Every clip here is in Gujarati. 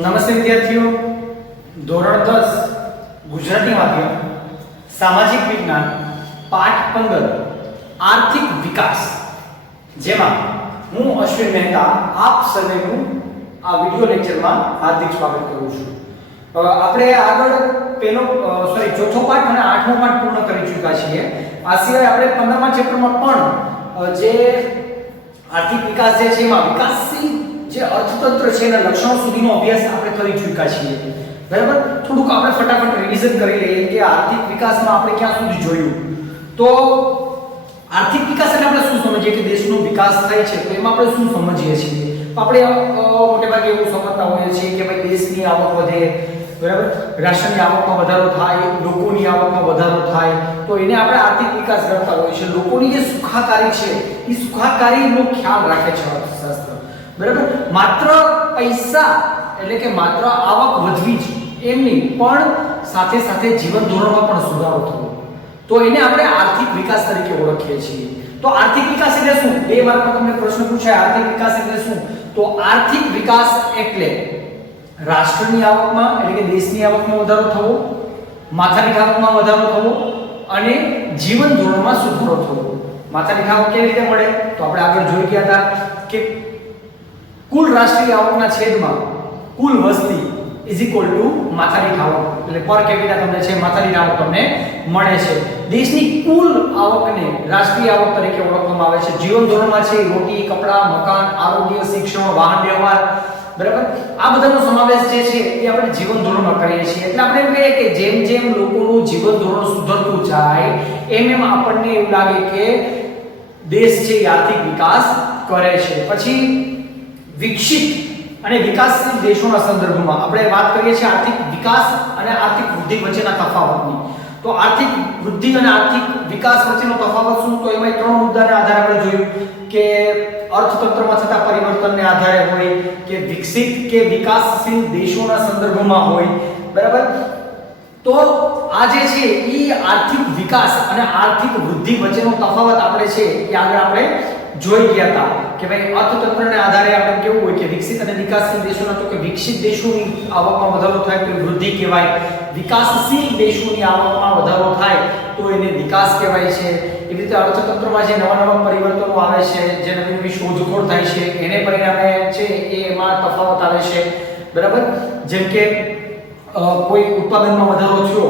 નમસ્તે વિદ્યાર્થીઓ, ધોરણ 10 ગુજરાતી માધ્યમ સામાજિક વિજ્ઞાન પાઠ 15 આર્થિક વિકાસ, જેમાં હું અશ્વિન મહેતા આપ સર્વેનું આ વિડિયો લેક્ચરમાં હાર્દિક સ્વાગત કરું છું. આપણે આગળ ચોથો પાઠ અને આઠમો પાઠ પૂર્ણ કરી ચૂક્યા છીએ. આ સિવાય આપણે 15મા ચેપ્ટરમાં પણ જે આર્થિક વિકાસ જે છે એમાં વિકાસશીલ જે અર્થતંત્ર છે એના લક્ષણો સુધીનો અભ્યાસ આપણે કરી ચૂક્યા છીએ. બરાબર, થોડુંક આપણે ફટાફટ રિવિઝન કરી લઈએ કે આર્થિક વિકાસમાં આપણે ક્યાં સુધી જોયું. તો આર્થિક વિકાસ એટલે આપણે શું સમજીએ કે દેશનો વિકાસ થાય છે, તો એમાં આપણે શું સમજીએ છીએ? આપણે મોટે ભાગે એવું સમજતા હોઈએ છીએ કે ભાઈ દેશની આવક વધે, બરાબર, રાષ્ટ્રની આવકમાં વધારો થાય, લોકોની આવકમાં વધારો થાય, તો એને આપણે આર્થિક વિકાસ ગણતા હોઈએ છીએ. લોકોની જે સુખાકારી છે એ સુખાકારીનો ખ્યાલ રાખે છે અર્થશાસ્ત્ર. બરાબર, માત્ર પૈસા એટલે કે માત્ર આવક વધવી જ એમ નહીં, પણ સાથે સાથે જીવન ધોરણમાં પણ સુધારો થવો, તો એને આપણે આર્થિક વિકાસ તરીકે ઓળખીએ છીએ. તો આર્થિક વિકાસ એટલે શું? બે માર્કમાં તમને પ્રશ્ન પૂછાય, આર્થિક વિકાસ એટલે શું? તો આર્થિક વિકાસ એટલે રાષ્ટ્રની આવકમાં એટલે કે દેશની આવકમાં વધારો થવો, માથાની આવકમાં વધારો થવો અને જીવન ધોરણમાં સુધારો થવો. માથાની આવક કેવી રીતે મળે? તો આપણે આગળ જોઈ ગયા હતા કે કુલ રાષ્ટ્રીય આવકના છેદમાં કુલ વસ્તી ઇઝ ઇક્વલ ટુ માથાની આવક, એટલે પર કેપિટા તમને છે માથાની આવક તમને મળે છે. દેશની કુલ આવકને રાષ્ટ્રીય આવક તરીકે ઓળખવામાં આવે છે. જીવન ધોરણમાં છે રોટી, કપડા, મકાન, આરોગ્ય, શિક્ષણ, વાહન વ્યવહાર, બરાબર, આ બધાનો સમાવેશ જે છે એ આપણે જીવન ધોરણમાં કરીએ છીએ. એટલે આપણે એમ કહીએ કે જેમ જેમ લોકોનું જીવન ધોરણ સુધરતું જાય એમ એમ આપણને એવું લાગે કે દેશ છે એ આર્થિક વિકાસ કરે છે. પછી વિકસિત અને વિકાસશીલ દેશોના સંદર્ભમાં આપણે વાત કરીએ છીએ આર્થિક વિકાસ અને આર્થિક વૃદ્ધિ વચ્ચેના તફાવતની. તો આર્થિક વૃદ્ધિ અને આર્થિક વિકાસ વચ્ચેનો તફાવત શું? તો એમાં ત્રણ મુદ્દાને આધારે આપણે જોયું કે અર્થતંત્રમાં થતા પરિવર્તનને આધારે હોય, કે વિકસિત કે વિકાસશીલ દેશોના સંદર્ભમાં હોય, બરાબર. તો આ જે છે એ આર્થિક વિકાસ અને આર્થિક વૃદ્ધિ વચ્ચેનો તફાવત આપણે છે એ આગળ આપણે જોઈ ગયા હતા કે ભાઈ અર્થતંત્રને આધારે આપણે કેવું હોય કે વિકસિત અને વિકાસશીલ દેશોના, તો કે વિકસિત દેશોની આવકમાં વધારો થાય તો વૃદ્ધિ કહેવાય, વિકાસશીલ દેશોની આવકમાં વધારો થાય તો એને વિકાસ કહેવાય છે. એવી રીતે અર્થતંત્રમાં જે નવા નવા પરિવર્તનો આવે છે, જે નવી નવી શોધખોળ થાય છે એને પરિણામે છે એમાં તફાવત આવે છે. બરાબર, જેમ કે કોઈ ઉત્પાદનમાં વધારો થયો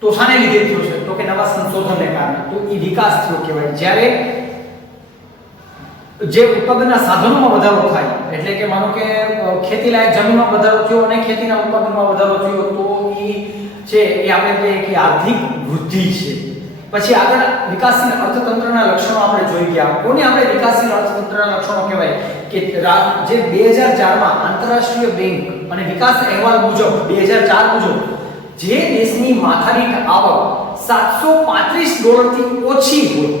તો શાને લીધે થયો છે? તો કે નવા સંશોધનને કારણે, તો એ વિકાસ થયો કહેવાય. જ્યારે જે ઉત્પાદનના સાધનોમાં વધારો થાય એટલે કે માનો કે ખેતી લાયક જમીનમાં વધારો થયો અને ખેતીના ઉત્પાદનમાં વધારો થયો તો એ છે એ આપણે કહીએ કે આર્થિક વૃદ્ધિ છે. પછી આગળ વિકાસશીલ અર્થતંત્રના લક્ષણો આપણે જોઈ ગયા. કોને આપણે વિકાસશીલ અર્થતંત્રના લક્ષણો કહેવાય? કે જે 2004માં આંતરરાષ્ટ્રીય બેંક અને વિકાસ અહેવાલ મુજબ 2004 મુજબ જે દેશની માથાદીઠ આવક $735 થી ઓછી હોય,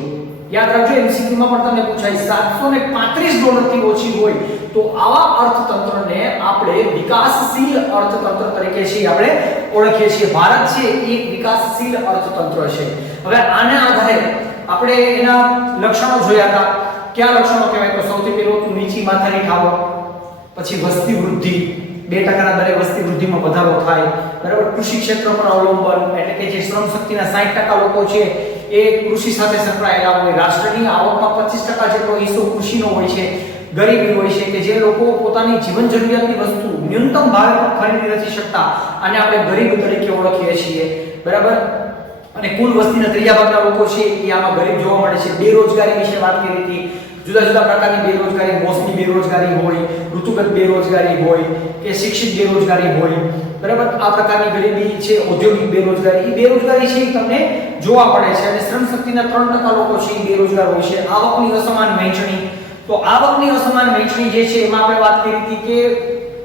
યાદ રાખજો એમસીક્યુ માં પણ તમને પૂછાય, $735 થી ઓછી હોય તો આવા અર્થતંત્રને આપણે વિકાસશીલ અર્થતંત્ર તરીકે છે આપણે ઓળખીએ છીએ. ભારત છે એક વિકાસશીલ અર્થતંત્ર છે. હવે આના આધારે આપણે એના લક્ષણો જોયા હતા. કયા લક્ષણો કહેવાય? તો સૌથી પહેલું તો નીચી માથાની આવક, પછી વસ્તી વૃદ્ધિ, 2% દરે વસ્તી વૃદ્ધિમાં વધારો થાય, બરાબર. કૃષિ ક્ષેત્ર પર અવલંબન એટલે કે જે શ્રમ શક્તિના 60% લોકો છે એ કૃષિ સાથે સંકળાયેલા હોય. રાષ્ટ્રની આવકમાં 25% જેટલો હિસ્સો કૃષિનો હોય છે. ગરીબી હોય છે કે જે લોકો પોતાની જીવન જરૂરિયાતની વસ્તુ ન્યૂનતમ ભાવે પર ખરીદી નથી શકતા અને આપણે ગરીબ તરીકે ઓળખીએ છીએ, બરાબર. અને કુલ વસ્તીના 3/4 લોકો છે એ આમાં ગરીબ જોવા મળે છે. બેરોજગારી વિશે વાત કરી હતી. જુદા જુદા પ્રકારની બેરોજગારી, મોસમી બેરોજગારી હોય, ઋતુગત બેરોજગારી હોય કે શિક્ષિત બેરોજગારી હોય, બરાબર. આ પ્રકારની ગરીબી છે, ઔદ્યોગિક બેરોજગારી, એ બેરોજગારી છે તમને જોવા મળે છે. અને શ્રમ શક્તિના 3% લોકો છે એ બેરોજગાર હોય છે. આવકની અસમાન વહેંચણી, તો આવકની અસમાન વહેંચણી જે છે એમાં આપણે વાત કરી હતી કે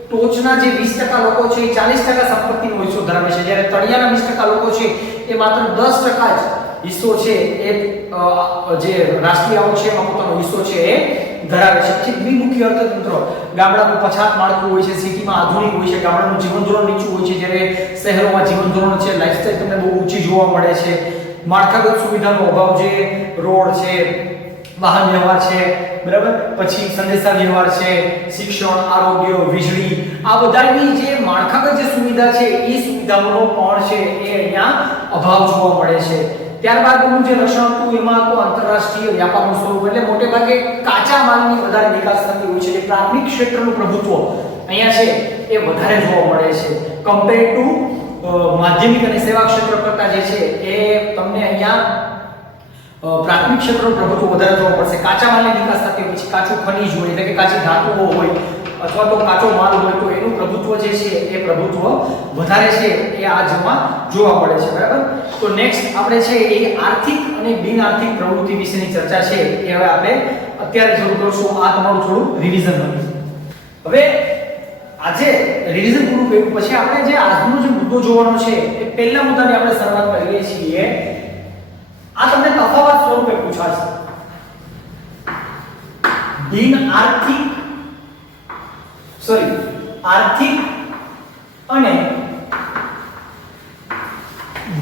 ટોચના જે 20% લોકો છે એ 40% સંપત્તિનો હિસ્સો ધરાવે છે, જ્યારે તળિયાના 20% લોકો છે એ માત્ર 10% જ હિસ્સો છે એ જે રાષ્ટ્રીય આવક છે એમાં પોતાનો હિસ્સો છે એ ધરાવે છે. પછી દ્વિમુખી અર્થતંત્ર, ગામડાનું પછાત માળખું હોય છે, સિટીમાં આધુનિક હોય છે, ગામડાનું જીવન ધોરણ નીચું હોય છે, જ્યારે શહેરોમાં જીવન ધોરણ છે, લાઈફસ્ટાઈલ તમને બહુ ઊંચી જોવા મળે છે. માળખાગત સુવિધાનો અભાવ, જે રોડ છે, વાહન વ્યવહાર છે, બરાબર, પછી સંદેશા વ્યવહાર છે, શિક્ષણ, આરોગ્ય, વીજળી, આ બધાની જે માળખાગત જે સુવિધા છે એ સુવિધાઓનો પણ છે એ અહીંયા અભાવ જોવા મળે છે. ત્યારબાદનું જે લક્ષણ હતું એમાં તો આંતરરાષ્ટ્રીય વ્યાપારનું સ્વરૂપ, એટલે મોટે ભાગે કાચા માલની વધારે નિકાસ થતી હોય છે. જે પ્રાથમિક ક્ષેત્રનું પ્રભુત્વ અહીંયા છે એ વધારે જોવા મળે છે કમ્પેર ટુ માધ્યમિક અને સેવા ક્ષેત્ર કરતા જે છે એ તમને અહીંયા પ્રાથમિક ક્ષેત્રનું પ્રભુત્વ વધારે જોવા મળશે. કાચા માલની નિકાસ થતી હોય, પછી કાચું ખનિજ હોય એટલે કે કાચી ધાતુઓ હોય અથવા તો કાચો માલ હોય તો એનું પ્રભુત્વ જે છે એ પ્રભુત્વ વધારે છે એ આજમાં જોવા મળે છે. બરાબર, તો નેક્સ્ટ આપણે છે એ આર્થિક અને બિન આર્થિક પ્રવૃત્તિ વિશેની ચર્ચા છે એ હવે આપણે અત્યારે શરૂ કરશું. આ તમારું થોડું રિવિઝન હતું. હવે આજે રિવિઝન પૂરું કર્યું પછી આપણે જે આજનો જે મુદ્દો જોવાનો છે એ પહેલા મુદ્દાની આપણે શરૂઆત કરીએ છીએ. આ તમને તફાવત સ્વરૂપે પૂછાશે. આર્થિક અને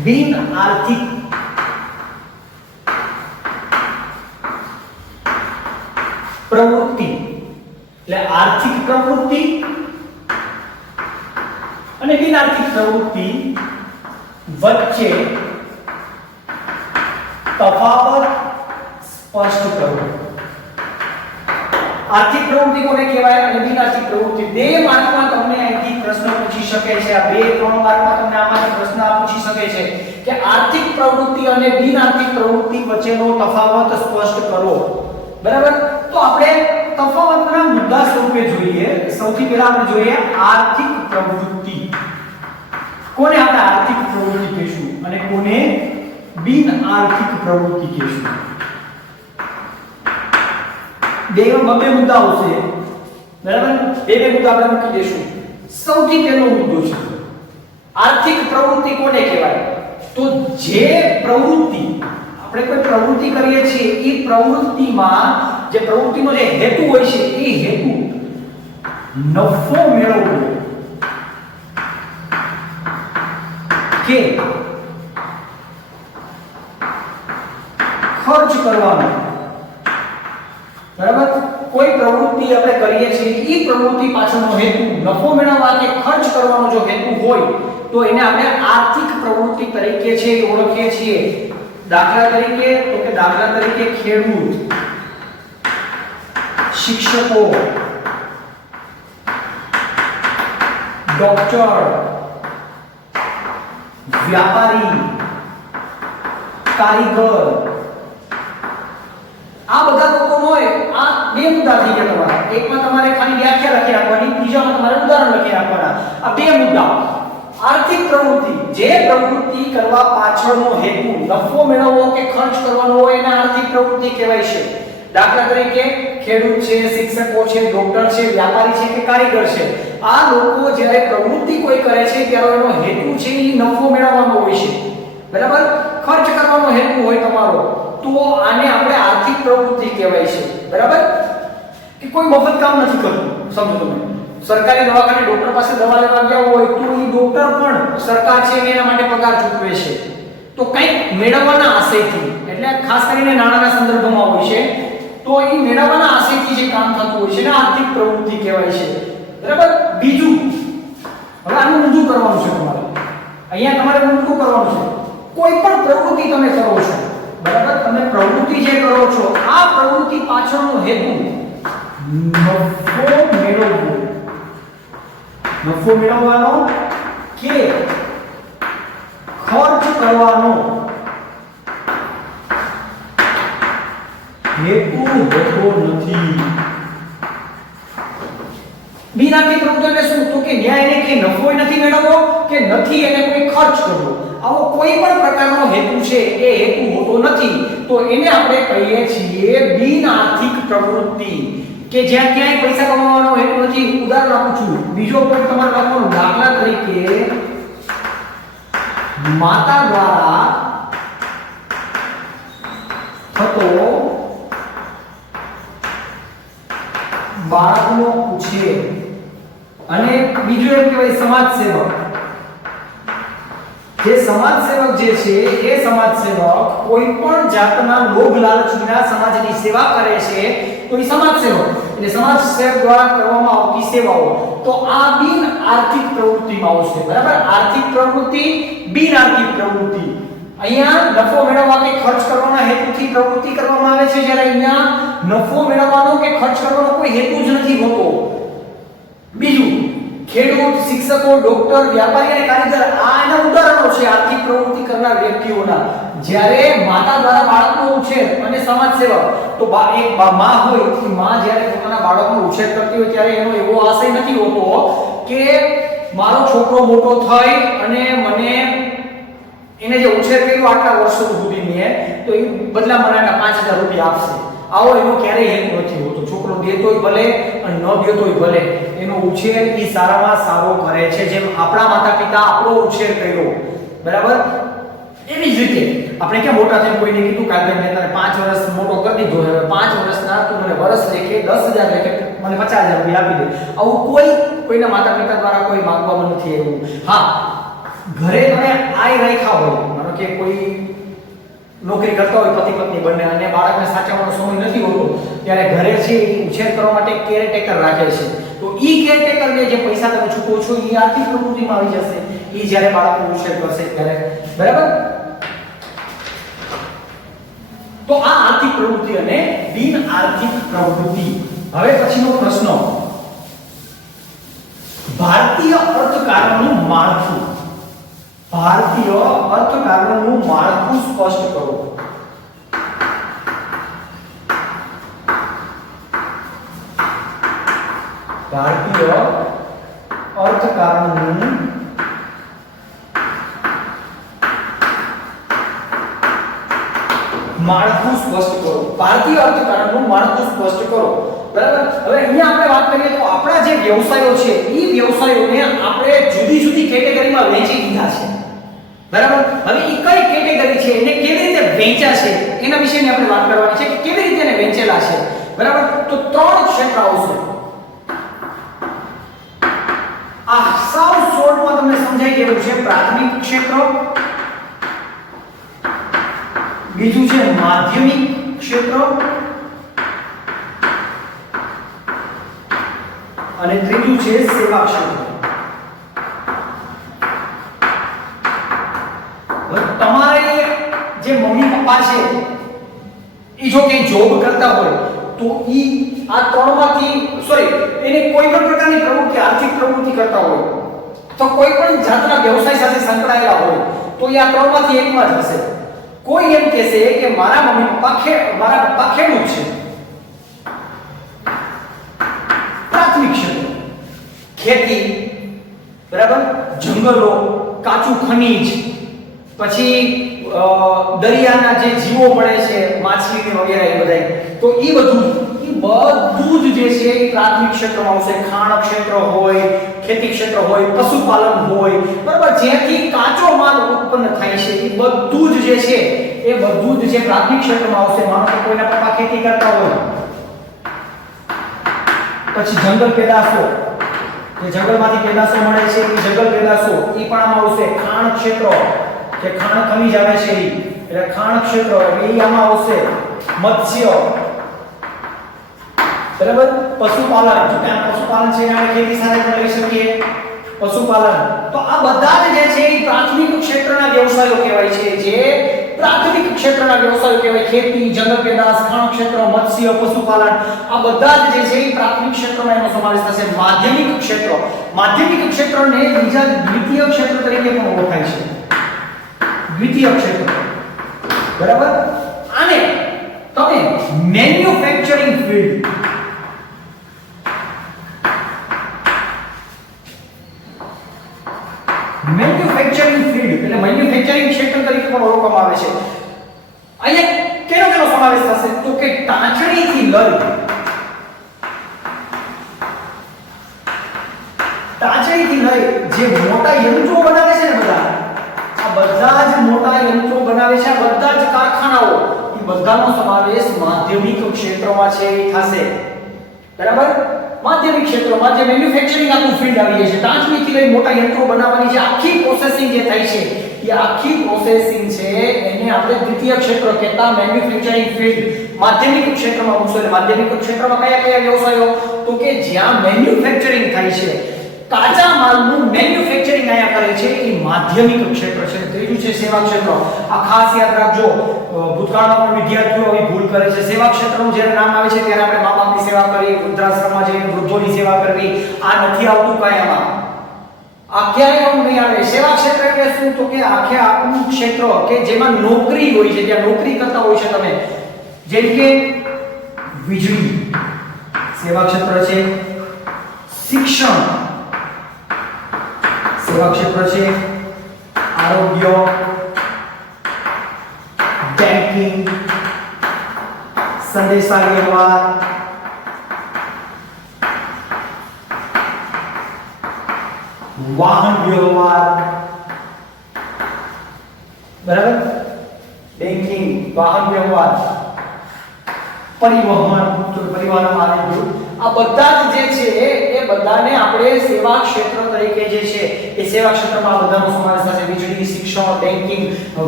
બિન આર્થિક પ્રવૃત્તિ, એટલે આર્થિક પ્રવૃત્તિ અને બિન આર્થિક પ્રવૃત્તિ વચ્ચે તફાવત સ્પષ્ટ કરો. આર્થિક પ્રવૃત્તિ કોને કહેવાય અને બિન આર્થિક પ્રવૃત્તિ, બે માર્કમાં તમને અહીંથી પ્રશ્ન પૂછી શકે છે. આ બે ત્રણ માર્કમાં તમને આમાંથી પ્રશ્ન પૂછી શકે છે કે આર્થિક પ્રવૃત્તિ અને બિન આર્થિક પ્રવૃત્તિ વચ્ચેનો તફાવત સ્પષ્ટ કરો. બરાબર, તો આપણે તફાવતના મુદ્દા સ્વરૂપે જોઈએ. સૌથી પહેલા આપણે જોઈએ આર્થિક પ્રવૃત્તિ. કોને આપણે આર્થિક પ્રવૃત્તિ કહીશું અને કોને બિન આર્થિક પ્રવૃત્તિ કહીશું. બે મુદ્દા આવશે. બરાબર, બે મુદ્દા આપણે મૂકી દઈશું. સૌથી પહેલો મુદ્દો છે આર્થિક પ્રવૃત્તિ કોને કહેવાય. તો જે પ્રવૃત્તિ આપણે કોઈ પ્રવૃત્તિ કરીએ છીએ એ પ્રવૃત્તિમાં જે પ્રવૃત્તિનો જે હેતુ હોય છે એ હેતુ નફો મેળવવો કે ખર્ચ કરવાનો. બરાબર, કોઈ પ્રવૃત્તિ આપણે કરીએ છીએ એ પ્રવૃત્તિ પાછળનો હેતુ નફો મેળવવા કે ખર્ચ કરવાનો જો હેતુ હોય તો એને આપણે આર્થિક પ્રવૃત્તિ તરીકે છે ઓળખીએ છીએ. દાખલા તરીકે ખેડૂત, શિક્ષકો, ડોક્ટર, વ્યાપારી, કારીગર, આ બધા લોકો હોય. આ બે મુદ્દા થઈ ગયા તમારા. એકમાં તમારે ખાલી વ્યાખ્યા લખી આપવાની, બીજામાં તમારે ઉદાહરણ લખી આપવાના. આ બે મુદ્દા. આર્થિક પ્રવૃત્તિ, જે પ્રવૃત્તિ કરવા પાછળનો હેતુ નફો મેળવવો કે ખર્ચ કરવાનો હોય એને આર્થિક પ્રવૃત્તિ કહેવાય છે. દાખલા તરીકે ખેડૂત છે, શિક્ષકો છે, ડોક્ટર છે, વ્યાપારી છે કે કારીગર છે. આ લોકો જ્યારે પ્રવૃત્તિ કોઈ કરે છે ત્યારે એનો હેતુ છે એ નફો મેળવવાનો હોય છે. બરાબર, ખર્ચ કરવાનો હેતુ હોય તમારો તો આને આપણે આર્થિક પ્રવૃત્તિ કહેવાય છે. બરાબર, કે કોઈ મફત કામ નથી કરતું. સમજો તમે સરકારી દવાખાને ડોક્ટર પાસે દવા લેવા ગયા હોય તો એ ડોક્ટર પણ સરકાર છે એના માટે પગાર ચૂકવે છે. તો કંઈક મેળવવાના આશયથી, એટલે ખાસ કરીને નાણાંના સંદર્ભમાં હોય છે તો એ મેળવવાના આશયથી જે કામ થતું હોય છે એને આર્થિક પ્રવૃત્તિ કહેવાય છે. બરાબર, બીજું હવે આનું ઊંધું કરવાનું છે તમારે. અહીંયા તમારે ઊંધું કરવાનું છે. કોઈ પણ પ્રવૃત્તિ તમે કરો છો, બરાબર, તમે પ્રવૃત્તિ જે કરો છો આ પ્રવૃત્તિ પાછળનો હેતુ નફો મેળવવાનો કે ખર્ચ કરવાનો હેતુ હોતો નથી. બિન આર્થિક પ્રવૃત્તિ એટલે શું? તો કે ન્યાય એને કે નફો નથી મેળવવો કે નથી એને કોઈ ખર્ચ કરવો. આવો કોઈ પણ પ્રકારનો હેતુ છે એ હેતુ હોતો નથી તો એને આપણે કહીએ છીએ બિન આર્થિક પ્રવૃત્તિ. કે જ્યાં ક્યાંય પૈસા કમાવાનો હેતુ નથી. ઉદાહરણ આપું છું, બીજો પોઈન્ટ તમારે લખવાનો. દાખલા તરીકે માતા દ્વારા થતો બાળકનો ઉછેર અને બીજું એમ કહેવાય સમાજ સેવક. જે સમાજ સેવક જે છે એ સમાજ સેવક કોઈ પણ જાતના લોભ લાલચ વિના સમાજની સેવા કરે છે તો એ સમાજ સેવક, એટલે સમાજ સેવક દ્વારા કરવામાં આવતી સેવાઓ, તો આ બિન આર્થિક પ્રવૃત્તિમાં આવશે. બરાબર, આર્થિક પ્રવૃત્તિ, બિન આર્થિક પ્રવૃત્તિ. અહીંયા નફો મેળવવા કે ખર્ચ કરવાના હેતુથી પ્રવૃત્તિ કરવામાં આવે છે, જ્યારે અહીંયા નફો મેળવવાનો કે ખર્ચ કરવાનો કોઈ હેતુ જ નથી હોતો. બીજું, ખેડૂત, શિક્ષકો, ડોક્ટર, વ્યાપારી અને કારીગર, આ એના ઉદાહરણો છે આર્થિક પ્રવૃત્તિ કરનાર વ્યક્તિઓના. જ્યારે માતા દ્વારા બાળકનો ઉછેર અને સમાજ સેવા, તો એક માં હોય કે માં જ્યારે પોતાના બાળકનો ઉછેર કરતી હોય ત્યારે એનો એવો આશય નથી હોતો કે મારો છોકરો મોટો થઈ અને મને એને જે ઉછેર કર્યો આટલા વર્ષો સુધીની તો એ બદલા મને 5000 રૂપિયા આપશે. આવો એનો ક્યારેય હેતુ નથી હોતો. છોકરો દેતોય ભલે અને ન દેતોય ભલે, એનો ઉછેર એ સારામાં સારો કરે છે, જેમ આપણા માતા પિતા આપણો ઉછેર કર્યો. બરાબર, એવી જ રીતે આપણે ક્યાં મોટા થઈને કોઈને કીધું કે મેં તને 5 વર્ષ મોટો કરી દીધો, હવે 5 વર્ષના તું મને વર્ષ લેખે 10000 લેખે મને 50000 રૂપિયા આપી દે. આવું કોઈના માતા પિતા દ્વારા કોઈ માંગવામાં નથી આવ્યું. હા, ઘરે તમે આય રાખ્યા હોય, માનો કે કોઈ નોકરી કરતા હોય પતિ પત્ની બંને અને બાળકને સાચવવાનો સમય નથી હોતો, ત્યારે ઘરે છે એ ઉછેર કરવા માટે કેરટેકર રાખે છે. તો ઈ કેરટેકરને જે પૈસા તમે ચૂકવો છો એ આર્થિક પ્રવૃત્તિમાં આવી જશે. એ જ્યારે બાળકનો ઉછેર કરશે ત્યારે. બરાબર, તો આ આર્થિક પ્રવૃત્તિ અને બિન આર્થિક પ્રવૃત્તિ. હવે પછીનો પ્રશ્ન, ભારતીય અર્થકારણનું માળખું. ભારતીય અર્થકારણનું માળખું સ્પષ્ટ કરો. ભારતીય અર્થકારણનું માળખું સ્પષ્ટ કરો. ભારતીય અર્થકારણનું માળખું સ્પષ્ટ કરો. બરાબર, હવે અહીંયા આપણે વાત કરીએ તો આપણા જે વ્યવસાયો છે એ વ્યવસાયોને આપણે જુદી જુદી કેટેગરીમાં વહેંચી દીધા છે. બરાબર, હવે એ કઈ કેટેગરી છે, એને કેવી રીતે વહેંચ્યા છે એના વિશેની આપણે વાત કરવાની છે કે કેવી રીતે એને વહેંચેલા છે. બરાબર, તો 3 ક્ષેત્ર આવશે. આ સાવ શોર્ટમાં તમને સમજાઈ દેવું છે. પ્રાથમિક ક્ષેત્ર, બીજું છે માધ્યમિક ક્ષેત્ર અને ત્રીજું છે સેવા ક્ષેત્ર. તમારે જે મમ્મી પપ્પા છે એ જો કે જોબ કરતા હોય તો ઈ આ ત્રણમાંથી એને કોઈ પણ પ્રકારની પ્રવૃત્તિ, આર્થિક પ્રવૃત્તિ કરતા હોય તો કોઈ પણ જાતના વ્યવસાય સાથે સંકળાયેલા હોય તો એ આ ત્રણમાંથી એકમાં જ હશે. કોઈ એમ કહેશે કે મારા મમ્મી પપ્પા ખેડૂત છે, પ્રાથમિક ક્ષેત્ર, ખેતી, બરાબર, જંગલો, કાચું ખનીજ, પછી દરિયાના જે જીવો મળે છે, માછલી વગેરે, એ બધા, તો એ બધું જ જે છે એ પ્રાથમિક ક્ષેત્રમાં આવશે. ખાણ ક્ષેત્ર હોય, ખેતી ક્ષેત્ર હોય, પશુપાલન હોય, બરાબર, જ્યાંથી કાચો માલ ઉત્પન્ન થાય છે એ બધું જ જે છે એ બધું જ જે પ્રાથમિક ક્ષેત્રમાં આવશે. માનો કે કોઈના પપ્પા ખેતી કરતા હોય, પછી જંગલ પેદાશો, જે જંગલમાંથી પેદાશો મળે છે એ જંગલ પેદાશો એ પણ આમાં આવશે. ખાણ ક્ષેત્ર, કે ખાણ ખનીજ આવે છે એટલે ખાણ ક્ષેત્ર એ આમાં આવશે. મત્સ્ય, બરાબર, પશુપાલન, ત્યાં પશુપાલન છે આપણે ખેતી સાથે પણ લઈ શકીએ, પશુપાલન. તો આ બધા જ જે છે એ પ્રાથમિક ક્ષેત્રના વ્યવસાયો કહેવાય છે. જે પ્રાથમિક ક્ષેત્રના વ્યવસાયો કહેવાય. ખેતી, જંગલ પેદાશ, ખાણ ક્ષેત્ર, મત્સ્ય, પશુપાલન, આ બધા જ જે છે એ પ્રાથમિક ક્ષેત્રમાં એનો સમાવેશ થશે. માધ્યમિક ક્ષેત્ર, માધ્યમિક ક્ષેત્રને બીજા દ્વિતીય ક્ષેત્ર તરીકે પણ ઓળખાય છે. દ્વિતીય ક્ષેત્ર, બરાબર. આને તમે મેન્યુફેક્ચરિંગ ફીલ્ડ, મેન્યુફેક્ચરિંગ ફીલ્ડ એટલે મેન્યુફેક્ચરિંગ ક્ષેત્ર તરીકે પણ ઓળખવામાં આવે છે. અહીંયા કેનો સમાવેશ થશે તો કે ટાંચણીથી લઈ જે મોટા યંત્રો બનાવે છે ને, બધા જ મોટા યંત્રો બનાવે છે, બધા જ કારખાનાઓ, એ બધાનો સમાવેશ માધ્યમિક ક્ષેત્રમાં છે એ થશે. બરાબર, માધ્યમિક ક્ષેત્રમાં જે મેન્યુફેક્ચરિંગ આખું ફીલ્ડ આવી જાય છે, ટાંચણીથી લઈ મોટા યંત્રો બનાવવાની જે આખી પ્રોસેસિંગ જે થાય છે એ આખી પ્રોસેસિંગ છે એને એને આપણે દ્વિતીય ક્ષેત્ર કહેતા મેન્યુફેક્ચરિંગ ફિલ્ડ માધ્યમિક ક્ષેત્રમાં મૂકશો. એટલે માધ્યમિક ક્ષેત્રમાં કયા કયા વ્યવસાયો? તો કે જ્યાં મેન્યુફેક્ચરિંગ થાય છે, કાચા માલનું મેન્યુફેક્ચરિંગ આયા કરે છે, એ માધ્યમિક ક્ષેત્ર છે. ત્રીજું છે સેવા ક્ષેત્ર. આ ખાસ યાદ રાખજો, ભૂતકાળમાં પણ વિદ્યાર્થીઓ આવી ભૂલ કરે છે. સેવા ક્ષેત્રનું જ્યારે નામ આવે છે ત્યારે આપણે મા બાપની સેવા કરવી, વૃદ્ધાશ્રમમાં જઈને વૃદ્ધોની સેવા કરવી, આ નથી આવતું કાંઈ આમાં. આ ક્યાંય એવું નહીં આવે. સેવા ક્ષેત્ર એટલે શું? તો કે આખે આખું ક્ષેત્ર કે જેમાં નોકરી હોય છે, જ્યાં નોકરી કરતા હોય છે તમે, જેમ કે વીજળી સેવા ક્ષેત્ર છે, શિક્ષણ સેવા ક્ષેત્ર છે, આરોગ્ય, બેન્કિંગ, સંદેશાવ્યવહાર, વાહન વ્યવહાર, બરાબર, બેન્કિંગ, વાહન વ્યવહાર, પરિવહન, તો પરિવહનમાં આવી ગયું. આ બધા જ જે છે એ બધાને આપણે સેવા ક્ષેત્ર તરીકે જે છે એ સેવા ક્ષેત્રમાં આ બધાનો સમાવેશ થશે. વીજળી, શિક્ષણ, બેન્કિંગ,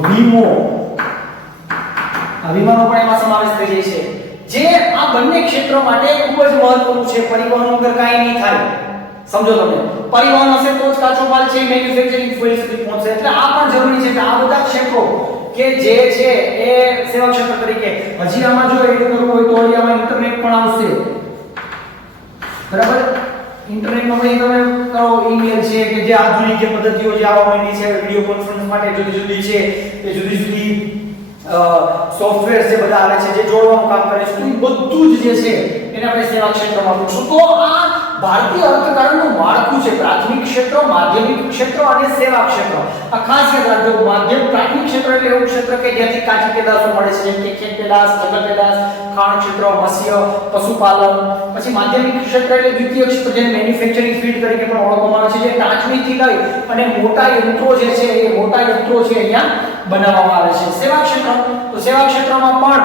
વીમો, આ વીમાનો પણ એમાં સમાવેશ થઈ જાય છે. જે આ બંને ક્ષેત્ર માટે ખૂબ જ મહત્વનું છે. પરિવહન વગર કાંઈ નહીં થાય. સમજો તમે, પરિવહન હશે તો જ કાચો માલ છે મેન્યુફેક્ચરિંગ ફિલ્ડ સુધી પહોંચશે. એટલે આ પણ જરૂરી છે કે આ બધા ક્ષેત્રો કે જે છે એ સેવા ક્ષેત્ર તરીકે. હજી આમાં જો એડ કરવું હોય તો આમાં ઇન્ટરનેટ પણ આવશે, બરાબર. ઇન્ટરનેટમાં પણ તમે કરો, ઈમેલ છે કે જે આધુનિક જે પદ્ધતિઓ જે આવવા માંડી છે, વિડિયો કોન્ફરન્સ માટે જુદી જુદી છે, એ જુદી જુદી સોફ્ટવેર જે બધા આવે છે જે જોડવાનું કામ કરે છે, એ બધું જ જે છે એને આપણે સેવા ક્ષેત્રમાં મૂકશું. તો આ ભારતીય અર્થકારણનું માળખું છે. પ્રાથમિક ક્ષેત્ર, માધ્યમિક ક્ષેત્ર અને સેવા ક્ષેત્ર. આ ખાસ યાદ રાખજો. માધ્યમિક પ્રાથમિક ક્ષેત્ર એટલે એવું ક્ષેત્ર કે જ્યાંથી કાચી પેદાશો મળે છે, જેમ કે ખેત પેદાશ, જંગલ પેદાશ, ખાણ ક્ષેત્ર, મત્સ્ય, પશુપાલન. પછી માધ્યમિક ક્ષેત્ર એટલે દ્વિતીય ક્ષેત્ર, જેને મેન્યુફેક્ચરિંગ ફિલ્ડ તરીકે પણ ઓળખવામાં આવે છે, જે ટાંચણીથી લઈ અને મોટા યંત્રો જે છે એ મોટા યંત્રો છે અહીંયા બનાવવામાં આવે છે. સેવા ક્ષેત્ર, તો સેવા ક્ષેત્રમાં પણ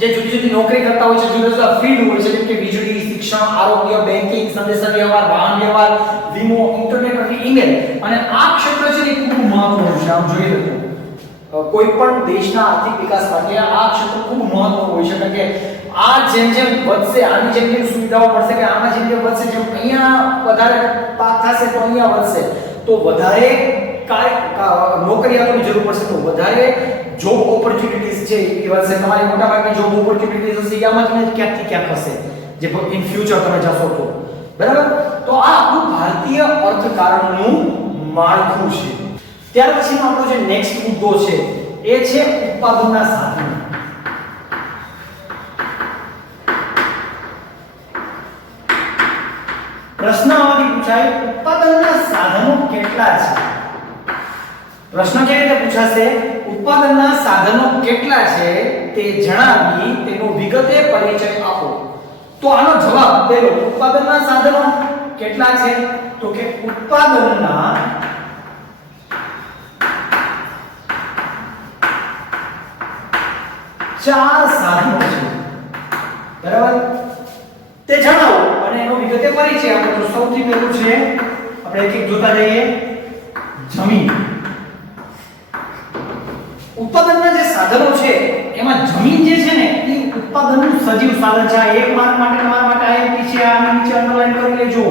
જે જુદી જુદી નોકરી કરતા હોય છે, જુદા જુદા ફિલ્ડ હોય છે, જેમ કે વીજળી, શિક્ષણ, આરોગ્ય, બેન્કિંગ, સંદેશાવ્યવહાર, વાહન વ્યવહાર, વીમો, ઇન્ટરનેટ અને ઈમેલ. અને આ ક્ષેત્ર છે એ ખૂબ મહત્વનું છે. આમ જોઈએ તો કોઈ પણ દેશના આર્થિક વિકાસ માટે આ ક્ષેત્ર ખૂબ મહત્વનું હોય છે. કારણ કે આ જેમ જેમ વધશે, આની જેમ જેમ સુવિધાઓ મળશે, કે આમાં જેમ જેમ વધશે, જેમ અહીંયા વધારે પાક થશે તો અહીંયા વધશે, તો વધારે નોકરીયાતોની જરૂર પડશે, તો વધારે જોબ ઓપોર્ચ્યુનિટીઝ છે એ વધશે. તમારી મોટાભાગની જોબ ઓપોર્ચ્યુનિટીઝ હશે, આમાંથી ક્યાંકથી ક્યાંક હશે જે ઇન ફ્યુચર તમે જશો તો, બરાબર. તો આ આપણું ભારતીય અર્થકારણનું માળખું છે. ત્યાર પછીનો આપણો જે નેક્સ્ટ મુદ્દો છે એ છે ઉત્પાદનના સાધનો. પ્રશ્નાવલી પૂછાય, ઉત્પાદનના સાધનો કેટલા છે? પ્રશ્ન કેવી રીતે પૂછાશે? ઉત્પાદનના સાધનો કેટલા છે તે જણાવી તેનો વિગતે પરિચય આપો. તો આનો જવાબ પેલો, ઉત્પાદનના સાધનો કેટલા છે? તો કે ઉત્પાદનના ચાર સાધનો છે, બરાબર. તે જણાવો અને એનો વિગતે પરિચય આપો. તો સૌથી પહેલું છે, આપણે એક એક જોતા જઈએ, જમીન. ઉત્પાદનના જે સાધનો છે એમાં જમીન જે છે ને એ ઉત્પાદનનું સજીવ સાધન છે. એક માર્ક માટે તમારા માટે આઈએમપી છે, આની નીચે અંડરલાઈન કરી લેજો.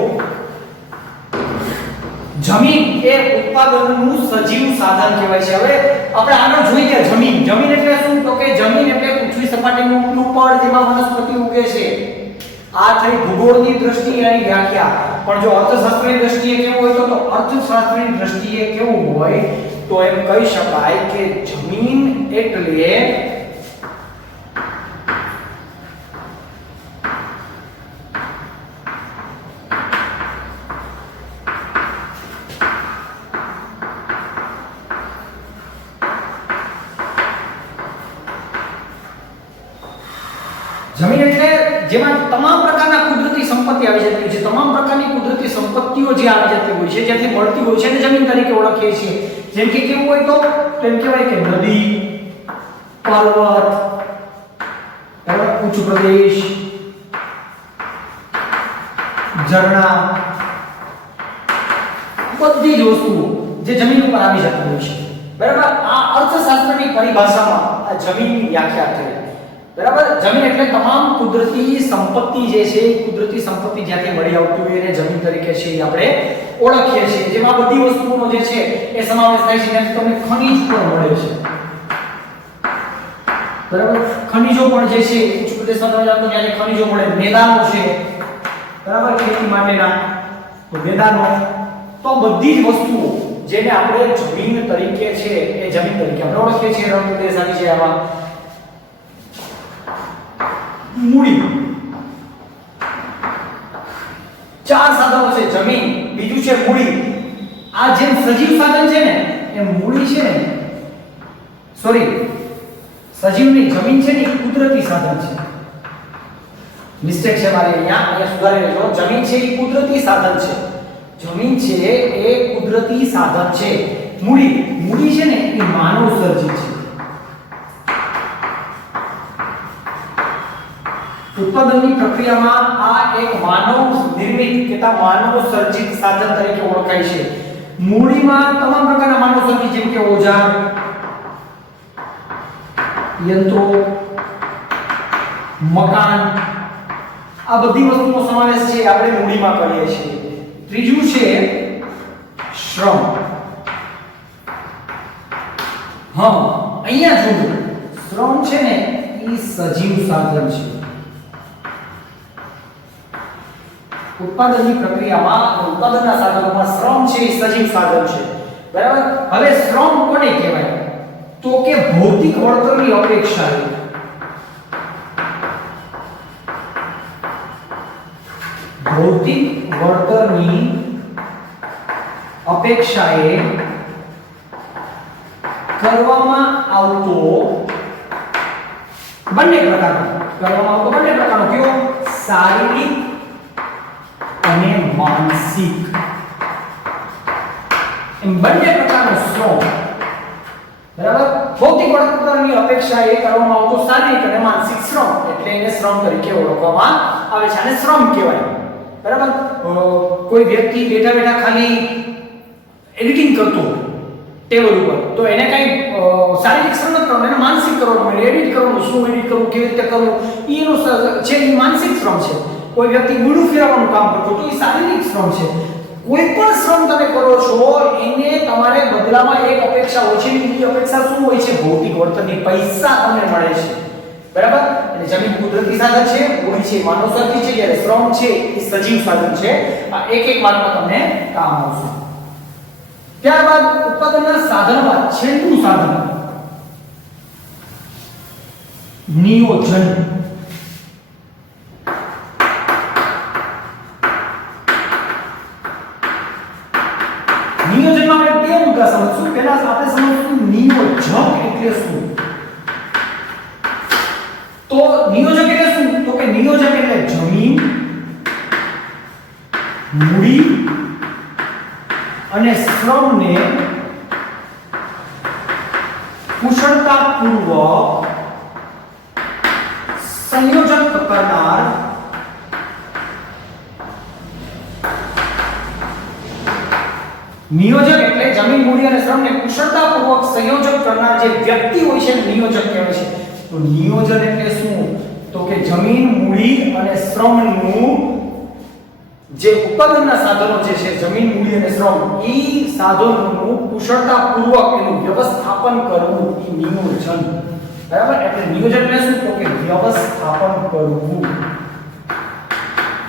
જમીન એ ઉત્પાદનનું સજીવ સાધન કહેવાય છે. હવે આપણે આગળ જોઈ ગયા જમીન. જમીન એટલે શું? તો કે જમીન એટલે પૃથ્વી સપાટીનું ઉપલું પડ જેમાં વનસ્પતિ ઉગે છે. આ થઈ ભૂગોળની દ્રષ્ટિએ આની વ્યાખ્યા. પણ જો અર્થશાસ્ત્રની દ્રષ્ટિએ કેવું હોય તો અર્થશાસ્ત્રની દ્રષ્ટિએ કેવું હોય તો એમ કહી શકાય કે જમીન એટલે જમીન એટલે જેમાં તમામ પ્રકારના કુદરતી સંપત્તિ આવી જતી હોય છે. તમામ પ્રકારની કુદરતી સંપત્તિઓ જે આવી જતી હોય છે, જ્યાંથી મળતી હોય છે, એને જમીન તરીકે ઓળખીએ છીએ. જેમ કે કેવું હોય તો એમ કહેવાય કે નદી, પર્વત, ઊંચો પ્રદેશ, ઝરણા, બધી જ વસ્તુઓ જે જમીન ઉપર આવી જતી હોય છે. બરાબર આ અર્થશાસ્ત્રની પરિભાષામાં આ જમીનની વ્યાખ્યા થઈ બરાબર જમીન એટલે તમામ કુદરતી સંપત્તિ જે છે કુદરતી સંપત્તિ જ્યાંથી મળી આવતી હોય એને જમીન તરીકે છે આપણે ઓળખીએ છીએ જેમાં બધી વસ્તુઓનો જે છે એ સમાવેશ થાય છે જેમ તમને ખનિજ પણ મળે છે બરાબર ખનિજો પણ જે છે ઉચ્ચ પ્રદેશમાં તમે જાઓ તો ત્યાં ખનિજો મળે મેદાનો છે બરાબર ખેતી માટેના તો મેદાનો તો બધી જ વસ્તુઓ જેને આપણે જમીન તરીકે છે એ જમીન તરીકે આપણે ઓળખીએ છીએ રણ પ્રદેશ આવી છે આમાં મૂડી ચાર સાધનો છે જમીન બીજું છે મૂડી આ જેમ સજીવ સાધન છે ને એ મૂડી છે ને સોરી સજીવની જમીન છે ને કુદરતી સાધન છે મિસ્ટેક છે મારી અહીંયા સુધારી લેજો જમીન છે એ કુદરતી સાધન છે જમીન છે એ કુદરતી સાધન છે મૂડી છે ને એ માનવ સર્જિત છે ઉત્પાદનની પ્રક્રિયામાં આ એક માનવ નિર્મિત કે માનવ સર્જિત સાધન તરીકે ઓળખાય છે મૂડીમાં તમામ પ્રકારના માનવ સર્જિત જેમ કે ઓજાર યંત્રો મકાન આ બધી વસ્તુનો સમાવેશ છે આપણે મૂડીમાં કરીએ છીએ ત્રીજું છે શ્રમ અહીંયા જોજો શ્રમ છે ને એ સજીવ સાધન છે ઉત્પાદનની પ્રક્રિયામાં ઉત્પાદનના સાધનોમાં શ્રમ છે એ સજીવ સાધન છે બરાબર હવે શ્રમ કોને કહેવાય તો કે ભૌતિક વળતરની અપેક્ષાએ ભૌતિક વળતરની અપેક્ષાએ કરવામાં આવતો બંને પ્રકારનો કયો શારીરિક અને માનસિક એમ બંને પ્રકારનો શ્રમ બરાબર ભૌતિક વળતરની અપેક્ષાએ કરવામાં આવતો શારીરિક અને માનસિક શ્રમ એટલે એને શ્રમ તરીકે ઓળખવામાં આવે છે અને શ્રમ કહેવાય બરાબર કોઈ વ્યક્તિ બેઠા બેઠા ખાલી એડિટિંગ કરતો ટેબલ ઉપર તો એને કઈ શારીરિક શ્રમ ન કરવાનો એને માનસિક કરવાનું એડિટ કરવાનું શું એડિટ કરવું કેવી રીતે કરવું એનો છે એ માનસિક શ્રમ છે કોઈ વ્યક્તિ મૂળું ફેરવવાનું કામ કરતો તો એ શારીરિક શ્રમ છે કોઈ પણ શ્રમ તમે કરો છો એને તમારે બદલામાં એક અપેક્ષા હોય છે એ અપેક્ષા શું હોય છે ભૌતિક વળતરની પૈસા તમને મળે છે બરાબર એટલે જમીન કુદરતી સાધન છે મૂડી છે માનવ સર્જિત છે જ્યારે શ્રમ છે એ સજીવ સાધન છે આ એક માર્કમાં તમને કામ આવશે ત્યારબાદ ઉત્પાદનના સાધનમાં છેલ્લું સાધન નિયોજન નિયોજનમાં આપણે બે મુદ્દા સમજશું પહેલા આપણે સમજશું નિયોજક એટલે શું તો નિયોજક એટલે શું તો કે નિયોજક એટલે જમીન મૂડી અને શ્રમને કુશળતાપૂર્વક સંયોજક કરનાર નિયોજક એટલે જમીન મૂડી અને શ્રમને કુશળતાપૂર્વક સંયોજક કરનાર જે વ્યક્તિ હોય છે નિયોજક કહેવાય છે તો નિયોજન એટલે શું તો કે જમીન મૂડી અને શ્રમનું જે ઉત્પાદનના સાધનો જે છે જમીન મૂડી અને શ્રમ એ સાધનોનું કુશળતાપૂર્વક એનું વ્યવસ્થાપન કરવું એ નિયોજન બરાબર એટલે નિયોજન એટલે શું તો કે વ્યવસ્થાપન કરવું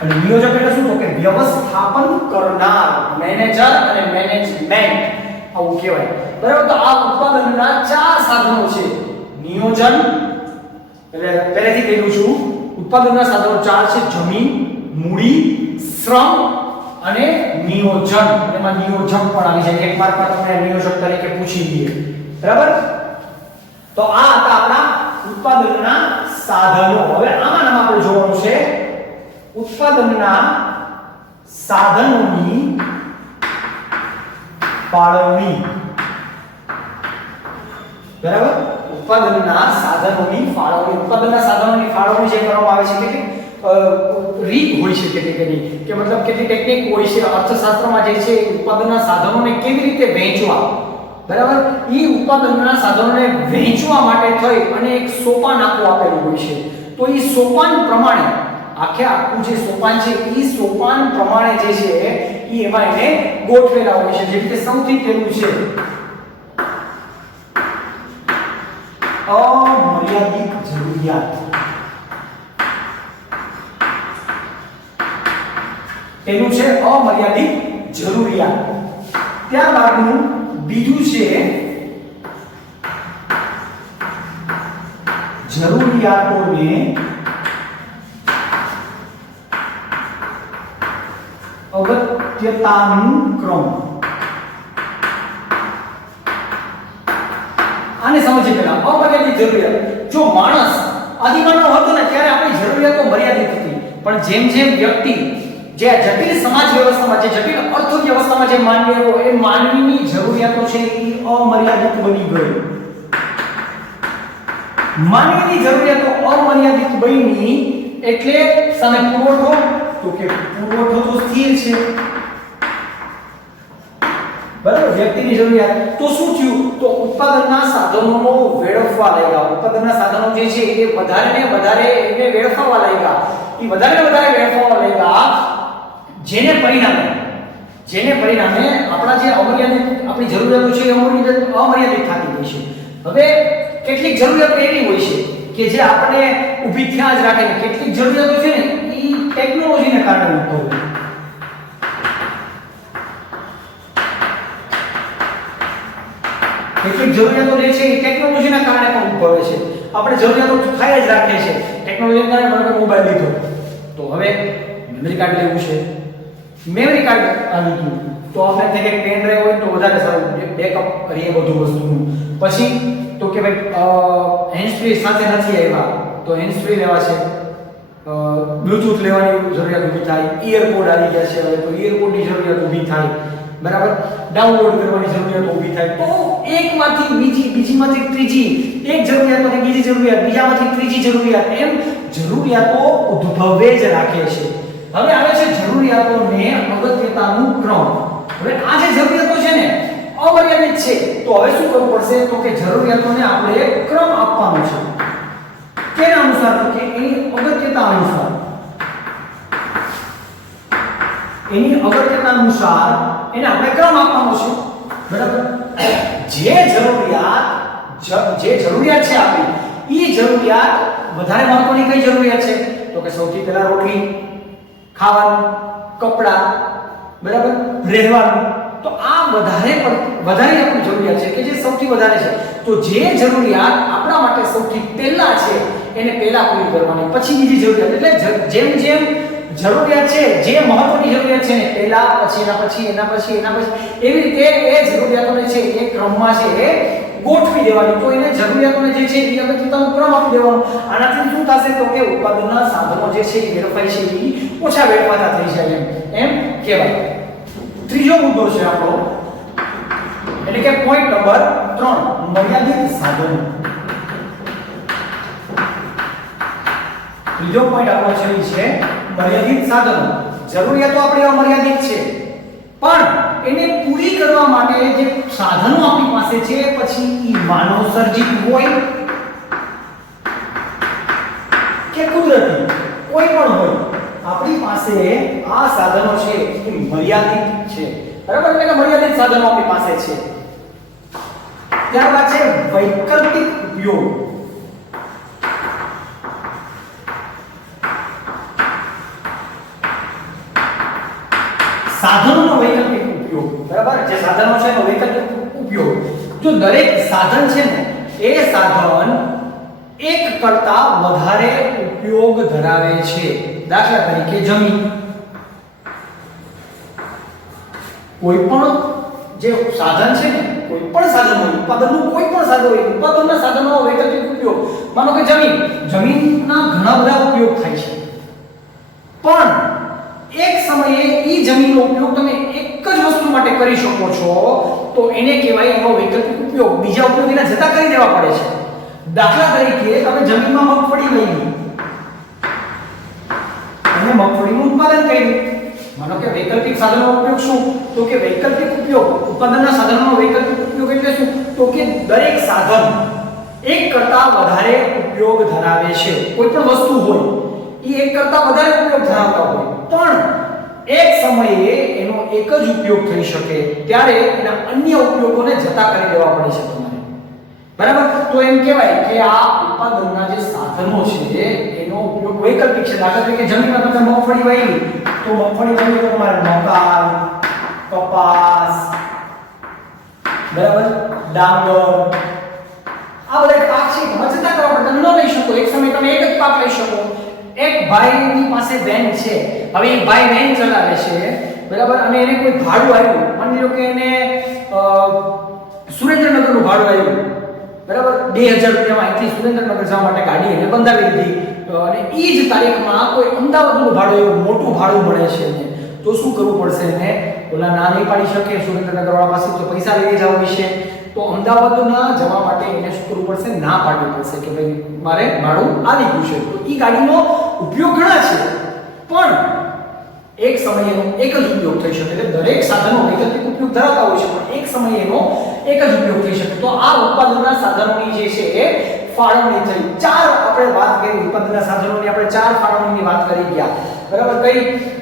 અને નિયોજક એટલે શું તો કે વ્યવસ્થાપન કરનાર મેનેજર અને મેનેજમેન્ટ આવું કહેવાય બરાબર તો આ ઉત્પાદનના ચાર સાધનો છે નિયોજન એટલે પહેલેથી કહ્યું છું ઉત્પાદનના સાધનો ચાર છે જમીન મૂડી શ્રમ અને નિયોજન એમાં નિયોજક પણ આવી જાય એક માર્કમાં તમને નિયોજક તરીકે પૂછી દઈએ બરાબર તો આ હતા આપણા ઉત્પાદનના સાધનો હવે આમાં આપણે જોવાનું છે ઉત્પાદનના સાધનોની ફાળવણી બરાબર ઉત્પાદનના સાધનોની ફાળવણી જે કરવામાં આવે છે કેટલી રીત હોય છે કેટલી કે મતલબ કેટલી ટેકનિક હોય છે અર્થશાસ્ત્રમાં જે છે ઉત્પાદનના સાધનોને કેવી રીતે વહેંચવા બરાબર ઈ ઉત્પાદનના સાધનોને વહેંચવા માટે થઈ અને એક સોપાન આખું આપેલું હોય છે તો ઈ સોપાન પ્રમાણે આખું જે સોપાન છે ઈ સોપાન પ્રમાણે જે છે ઈ એમાં એને ગોઠવેલા હોય છે જેમ કે સૌથી પહેલું છે અમર્યાદિત જરૂરિયાત પેલું છે અમર્યાદિત જરૂરિયાત ત્યારબાદનું બીજું છે જરૂરિયાતોને અગત્યતાનુક્રમ આને સમજીએ પહેલા અમર્યાદિત જરૂરિયાત જો માણસ આદિમાનવ હતો ને ત્યારે આપણી જરૂરિયાતો મર્યાદિત હતી પણ જેમ જેમ વ્યક્તિ જે જટિલ સમાજ વ્યવસ્થામાં જે જટિલ અર્થ વ્યવસ્થામાં જે માનવી આવ્યો એ માનવીની જરૂરિયાતો છે એ અમર્યાદિત બની ગઈ માનવીની જરૂરિયાતો અમર્યાદિત બની એટલે સામે પુરવઠો તો કે પુરવઠો તો સ્થિર છે બરાબર વ્યક્તિની જરૂરિયાત તો શું થયું તો ઉત્પાદનના સાધનોનો વેડફવા લાગ્યા ઉત્પાદનના સાધનો જે છે એ વધારે ને વધારે એને વેડફવા લાગ્યા એ વધારે ને વધારે વેડફવા લાગ્યા જેને પરિણામે આપણા જે અમર્યાદિત આપણી જરૂરિયાતો છે એ અમર્યાદિત થતી હોય છે હવે કેટલીક જરૂરિયાતો એવી હોય છે કે જે આપણે ઊભી થયા જ રાખે કેટલીક જરૂરિયાતો છે ને એ ટેકનોલોજીને કારણે ઉદ્ભવે કેટલીક જરૂરિયાતો જે છે એ ટેકનોલોજીના કારણે પણ ઉદ્ભવે છે આપણે જરૂરિયાતો થાય જ રાખીએ છીએ ટેકનોલોજીના કારણે મને મોબાઈલ લીધો તો હવે મેમરી કાર્ડ લેવું છે મેમરી કાર્ડ આવી ગયું તો આપણે કે પેન ડ્રાઈવ હોય તો વધારે સારું બેકઅપ કરીએ બધું વસ્તુનું પછી તો કે ભાઈ હેન્ડ ફ્રી સાથે નથી આવ્યા તો હેન્ડ ફ્રી લેવા છે બ્લૂટૂથ લેવાની જરૂરિયાત ઊભી થાય ઇયરપોડ આવી ગયા છે હવે તો ઇયરપોડની જરૂરિયાત ઊભી થાય બરાબર ડાઉનલોડ કરવાની જરૂરિયાત ઊભી થાય તો એકમાંથી બીજીમાંથી ત્રીજી એક જરૂરિયાતમાંથી બીજી જરૂરિયાત બીજામાંથી ત્રીજી જરૂરિયાત એમ જરૂરિયાતો ઉદ્ભવે જ રાખે છે હવે આવે છે જરૂરિયાતોને અગત્યતાનું ક્રમ હવે આ જે જરૂરિયાતો છે ને અમર્યાદિત છે તો હવે શું કરવું પડશે તો કે જરૂરિયાતોને આપણે ક્રમ આપવાનો છે કેના અનુસાર તો કે એની અગત્યતા અનુસાર એને આપણે ક્રમ આપવાનો છે બરાબર જે જરૂરિયાત છે આપણી ઈ જરૂરિયાત વધારે મહત્વની કઈ જરૂરિયાત છે તો કે સૌથી પહેલા રોટલી ખાવાનું કપડા બરાબર રહેવાનું તો આ વધારે આપણી જરૂરિયાત છે કે જે સૌથી વધારે છે તો જે જરૂરિયાત આપણા માટે સૌથી પહેલા છે એને પહેલા પૂરી કરવાની પછી બીજી જરૂરિયાત એટલે જેમ જરૂરિયાત છે જે મહત્વની જરૂરિયાત છે ને પહેલા પછી એના પછી એવી રીતે એ જરૂરિયાતોને છે એ ક્રમમાં છે એ ગોઠવી દેવાની તો એને જરૂરિયાતોને જે છે એ અગત્યતાનો ક્રમ આપી દેવાનો આનાથી શું થશે તો કે ઉત્પાદનના સાધનો જે છે એ વેડફાય છે એ ઓછા વેડફાતા થઈ જાય એમ કહેવાય ત્રીજો મુદ્દો છે આપણો એટલે કે પોઈન્ટ નંબર 3 મર્યાદિત સાધનો ત્રીજો પોઈન્ટ આપણો છે મર્યાદિત સાધનો જરૂરિયાતો આપણી અમર્યાદિત છે પણ એને પૂરી કરવા માટે જે સાધનો આપણી પાસે છે પછી ઈ માનવ સર્જિત હોય કે કુદરતી કોઈ પણ હોય આપણી પાસે આ સાધનો છે એ મર્યાદિત છે બરાબર એટલે કે મર્યાદિત સાધનો આપણી પાસે છે ત્યારબાદ છે વૈકલ્પિક ઉપયોગ સાધનોનો વૈકલ્પિક ઉપયોગ બરાબર જે સાધનો છે એનો વૈકલ્પિક ઉપયોગ જો દરેક સાધન છે ને એ સાધન એક કરતા વધારે ઉપયોગ ધરાવે છે દાખલા તરીકે જમીન કોઈ પણ જે સાધન છે ને કોઈ પણ સાધન હોય ઉત્પાદનનું કોઈ પણ સાધન હોય ઉત્પાદનના સાધનોનો વૈકલ્પિક ઉપયોગ માનો કે જમીનના ઘણા બધા ઉપયોગ થાય છે પણ એક સમયે ઈ જમીનનો ઉપયોગ તમે એક જ વસ્તુ માટે કરી શકો છો તો એને કહેવાય એનો વૈકલ્પિક ઉપયોગ બીજા ઉપયોગ એના જતા કરી દેવા પડે છે દાખલા તરીકે તમે જમીનમાં મગફળી વાવી અને મગફળીનું ઉત્પાદન કર્યું માનો કે વૈકલ્પિક સાધનોનો ઉપયોગ શું? તો કે વૈકલ્પિક ઉપયોગ, ઉત્પાદનના સાધનોનો વૈકલ્પિક ઉપયોગ એટલે શું? તો કે દરેક સાધન એક કરતા વધારે ઉપયોગ ધરાવે છે. કોઈ પણ વસ્તુ હોય એ એક કરતા વધારે ઉપયોગ ધરાવતા હોય, પણ એક સમયે એનો એક જ ઉપયોગ થઈ શકે ત્યારે એના અન્ય ઉપયોગોને જતા કરી દેવા પડે છે તમારે. બરાબર? તો એમ કહેવાય કે આ ઉત્પાદનના જે સાધનો છે એનો ઉપયોગ વૈકલ્પિક છે. દાખલા તરીકે જમીનમાં તમે મગફળી વાવી તો મગફળી વાવી તો તમારે મકાઈ, કપાસ, બરાબર, ડાંગર, આ બધા પાક છે તમે જતા કરવા પડે. તમે ન લઈ શકો, એક સમયે તમે એક જ પાક લઈ શકો. એક ભાઈની પાસે વેન છે, હવે એક ભાઈ વેન ચલાવે છે, બરાબર, અને એને કોઈ ભાડું આવ્યું, માની લો કે એને સુરેન્દ્રનગરનું ભાડું આવ્યું, બરાબર, 2000 રૂપિયામાં અહીંથી સુરેન્દ્રનગર જવા માટે ગાડી એને બંધાવી દીધી, અને એ જ તારીખમાં કોઈ અમદાવાદનું ભાડું એવું મોટું ભાડું મળે છે એને, તો શું કરવું પડશે એને? ઓલા ના નહીં પાડી શકે સુરેન્દ્રનગર વાળા પાસે, તો પૈસા લઈ જવા વિશે, તો અમદાવાદના જવા માટે એને શું કરવું પડશે? ના પાડવી પડશે કે ભાઈ મારે ભાડું આવી ગયું છે. તો એ ગાડીનો ઉપયોગ ઘણા છે, પણ એક સમયે એનો એક જ ઉપયોગ થઈ શકે. એટલે દરેક સાધનો વૈકલ્પિક ઉપયોગ ધરાવતા હોય છે, પણ એક સમયે એનો એક જ ઉપયોગ થઈ શકે. તો આ ઉત્પાદનના સાધનોની જે છે એ ફાળવણી થઈ. ચાર આપણે વાત કરી ઉત્પાદનના સાધનોની, આપણે ચાર ફાળવણીની વાત કરી ગયા, બરાબર. કઈ?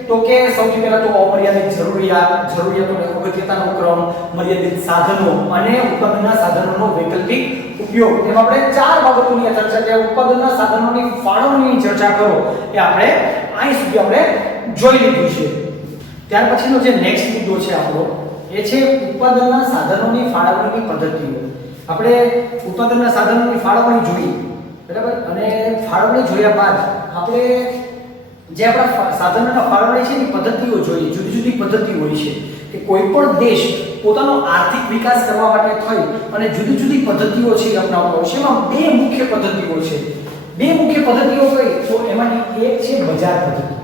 તો કે સૌથી પહેલા તો અમર્યાદિત જરૂરિયાતોને અગત્યતાનો ક્રમ, મર્યાદિત સાધનો અને ઉત્પાદનના સાધનોનો વૈકલ્પિક ઉપયોગ. એમ આપણે ચાર બાબતોની ચર્ચા કરી. ઉત્પાદનના સાધનોની ફાળવણીની ચર્ચા કરો એ આપણે અહીં સુધી આપણે જોઈ લીધું છે. ત્યાર પછીનો જે નેક્સ્ટ મુદ્દો છે આપણો એ છે ઉત્પાદનના સાધનોની ફાળવણીની પદ્ધતિઓ. આપણે ઉત્પાદનના સાધનોની ફાળવણી જોઈ, બરાબર, અને ફાળવણી જોયા બાદ આપણે જે આપણા સાધનોના ફાળવણી છે એની પદ્ધતિઓ જોઈએ. જુદી જુદી પદ્ધતિઓ હોય છે કે કોઈ પણ દેશ પોતાનો આર્થિક વિકાસ કરવા માટે થઈ અને જુદી જુદી પદ્ધતિઓ છે અપનાવતો હોય છે. એમાં બે મુખ્ય પદ્ધતિઓ છે. બે મુખ્ય પદ્ધતિઓ કઈ? તો એમાંની એક છે બજાર પદ્ધતિ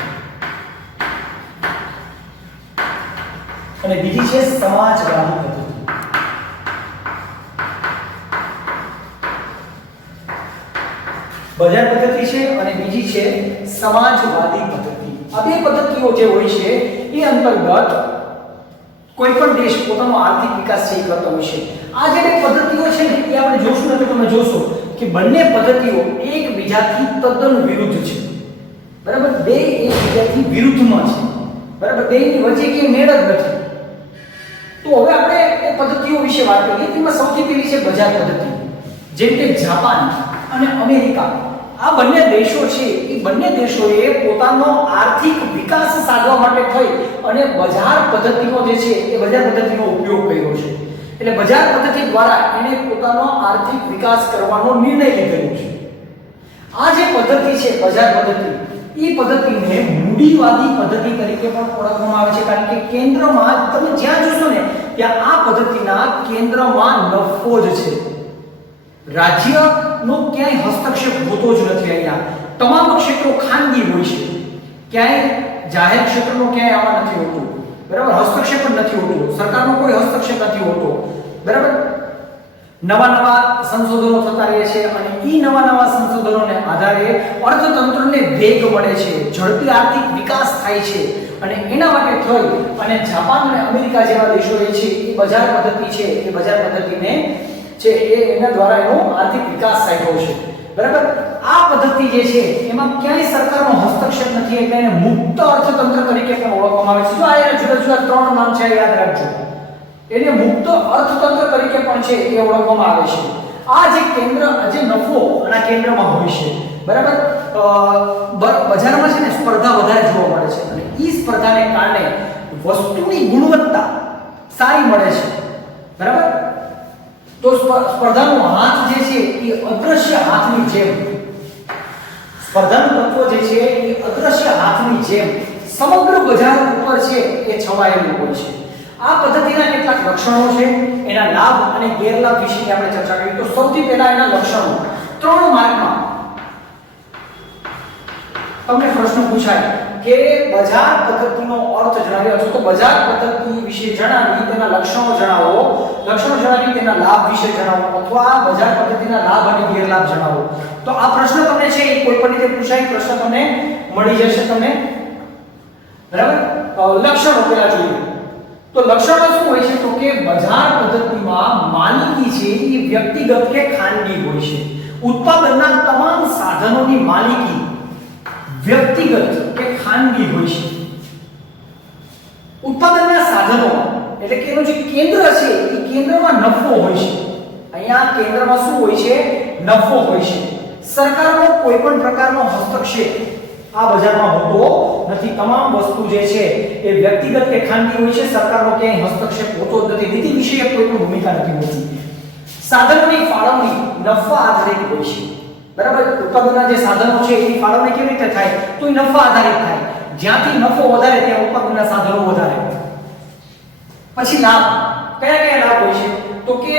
અને બીજી છે સમાજવાદી પદ્ધતિ. બજાર પદ્ધતિ છે અને બીજી છે સમાજવાદી પદ્ધતિ. આ બે પદ્ધતિઓ જે હોય છે એ અંતર્ગત કોઈ પણ દેશ પોતાનો આર્થિક વિકાસ છે કરતો હોય છે. આ જે બે પદ્ધતિઓ છે ને એ આપણે જોશું ને તો તમે જોશો કે બંને પદ્ધતિઓ એકબીજાથી તદ્દન વિરુદ્ધ છે, બરાબર. બે એકબીજાથી વિરુદ્ધમાં છે, બરાબર. બેની વચ્ચે કે મેળ જ નથી. તો હવે આપણે એ પદ્ધતિઓ વિશે વાત કરીએ. તેમાં સૌથી પહેલી છે બજાર પદ્ધતિ. જેમ કે જાપાન અને અમેરિકા, આ બંને દેશો છે એ બંને દેશોએ પોતાનો આર્થિક વિકાસ સાધવા માટે થઈ અને બજાર પદ્ધતિનો જે છે એ બજાર પદ્ધતિનો ઉપયોગ કર્યો છે. એટલે બજાર પદ્ધતિ દ્વારા એને પોતાનો આર્થિક વિકાસ કરવાનો નિર્ણય લીધેલો છે. આ જે પદ્ધતિ છે બજાર પદ્ધતિ, એ પદ્ધતિને મૂડીવાદી પદ્ધતિ તરીકે પણ ઓળખવામાં આવે છે. કારણ કે કેન્દ્રમાં તમે જ્યાં જોશો ને ત્યાં આ પદ્ધતિના કેન્દ્રમાં નફો જ છે. રાજ્યનો ક્યાંય હસ્તક્ષેપ હોતો જ નથી. અહીંયા તમામ ક્ષેત્રો ખાનગી હોય છે, ક્યાંય જાહેર ક્ષેત્રનો ક્યાંય આમાં નથી હોતું, બરાબર. હસ્તક્ષેપ જ નથી હોતો, સરકારનો કોઈ હસ્તક્ષેપ નથી હોતો, બરાબર. નવા સંશોધનો થતા રહે છે અને ઈ નવા સંશોધનોને આધારે અર્થતંત્રને વેગ મળે છે, ઝડપી આર્થિક વિકાસ થાય છે. અને એના માટે થઈ અને જાપાન અને અમેરિકા જેવા દેશો છે એ બજાર પદ્ધતિ છે એ બજાર પદ્ધતિને છે એના દ્વારા એનો આર્થિક વિકાસ સાધ્યો છે, બરાબર. આ પદ્ધતિ જે છે એમાં ક્યાંય સરકારનો હસ્તક્ષેપ નથી, એટલે એને મુક્ત અર્થતંત્ર તરીકે પણ ઓળખવામાં આવે છે. જો આ એના જુદા જુદા ત્રણ નામ છે, યાદ રાખજો. એને મુક્ત અર્થતંત્ર તરીકે પણ છે એ ઓળખવામાં આવે છે. આ જે કેન્દ્ર, જે નફો આના કેન્દ્રમાં હોય છે, બરાબર. બજારમાં છે ને સ્પર્ધા વધારે જોવા મળે છે અને ઈ સ્પર્ધાને કારણે વસ્તુની ગુણવત્તા સારી મળે છે, બરાબર. તો સ્પર્ધાનો હાથ જે છે એ અદ્રશ્ય હાથની જેમ, સ્પર્ધાનું તત્વ જે છે એ અદ્રશ્ય હાથની જેમ સમગ્ર બજાર ઉપર છે એ છવાયેલું હોય છે. આ પદ્ધતિના કેટલાક લક્ષણો છે, એના લાભ અને ગેરલાભ વિશે આપણે ચર્ચા કરી. તો સૌથી પહેલા એના લક્ષણો. 3 માર્કમાં તમને પ્રશ્ન પૂછાય કે બજાર પદ્ધતિનો અર્થ જણાવ્યો છે, તો બજાર પદ્ધતિ વિશે જણાવી, તેના લક્ષણો જણાવો, લક્ષણો જણાવી તેના લાભ વિશે જણાવો, અથવા બજાર પદ્ધતિના લાભ અને ગેરલાભ જણાવો. તો આ પ્રશ્ન તમને છે એ કોઈ પણ રીતે પૂછાય, પ્રશ્ન તમને મળી જશે. તમને બરાબર લક્ષણો પેલા જોઈએ તો લક્ષણો શું હોય છે તો કે બજાર પદ્ધતિમાં માલિકી છે એ વ્યક્તિગત કે ખાનગી હોય છે ઉત્પાદનના તમામ સાધનોની માલિકી વ્યક્તિગત કે ખાનગી હોય છે ઉત્પાદનના સાધનો એટલે કે એનું જે કેન્દ્ર છે એ કેન્દ્રમાં નફો હોય છે અહીંયા કેન્દ્રમાં શું હોય છે નફો હોય છે સરકારનો કોઈ પણ પ્રકારનો હસ્તક્ષેપ આ બજારમાં હોતો નથી તમામ વસ્તુ જે છે એ વ્યક્તિગત કે ખાનગી હોય છે સરકારનો ક્યાંય હસ્તક્ષેપ હોતો જ નથી નીતિ વિષયક કોઈ પણ ભૂમિકા નથી હોતી સાધનોની ફાળવણી નફા આધારિત હોય છે બરાબર ઉત્પાદનના જે સાધનો છે એની ફાળવણી કેવી રીતે થાય તો એ નફા આધારિત થાય જ્યાંથી નફો વધારે ત્યાં ઉત્પાદનના સાધનો વધારે પછી લાભ કયા કયા લાભ હોય છે તો કે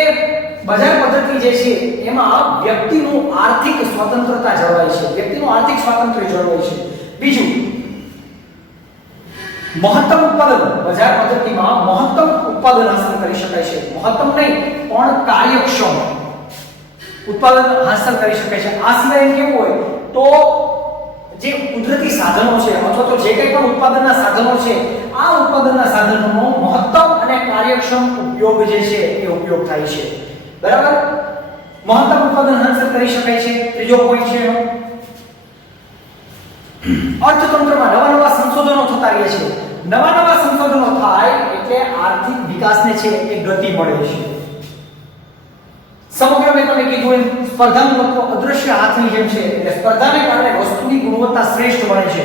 બજાર પદ્ધતિ જે છે એમાં વ્યક્તિનું આર્થિક સ્વતંત્રતા જળવાય છે વ્યક્તિનું આર્થિક સ્વાતંત્ર્ય જળવાય છે બીજું મહત્તમ ઉત્પાદન બજાર પદ્ધતિમાં મહત્તમ ઉત્પાદન હાંસલ કરી શકાય છે મહત્તમ નહીં પણ કાર્યક્ષમ ઉત્પાદન હાંસલ કરી શકાય છે આ સિવાય કેવું હોય તો જે કુદરતી સાધનો છે અથવા તો જે કંઈ પણ ઉત્પાદનના સાધનો છે આ ઉત્પાદનના સાધનોનો મહત્તમ અને કાર્યક્ષમ ઉપયોગ જે છે એ ઉપયોગ થાય છે બરાબર મહત્તમ ઉત્પાદન હાંસલ કરી શકાય છે ત્રીજો પોઈન્ટ છે અર્થતંત્રમાં નવા સંશોધનો થતા રહે છે નવા સંશોધનો થાય એટલે આર્થિક વિકાસને છે એ ગતિ મળે છે સમગ્ર મેં તમને કીધું એમ સ્પર્ધાનું તત્વ અદૃશ્ય હાથની જેમ છે એટલે સ્પર્ધાને કારણે વસ્તુની ગુણવત્તા શ્રેષ્ઠ બને છે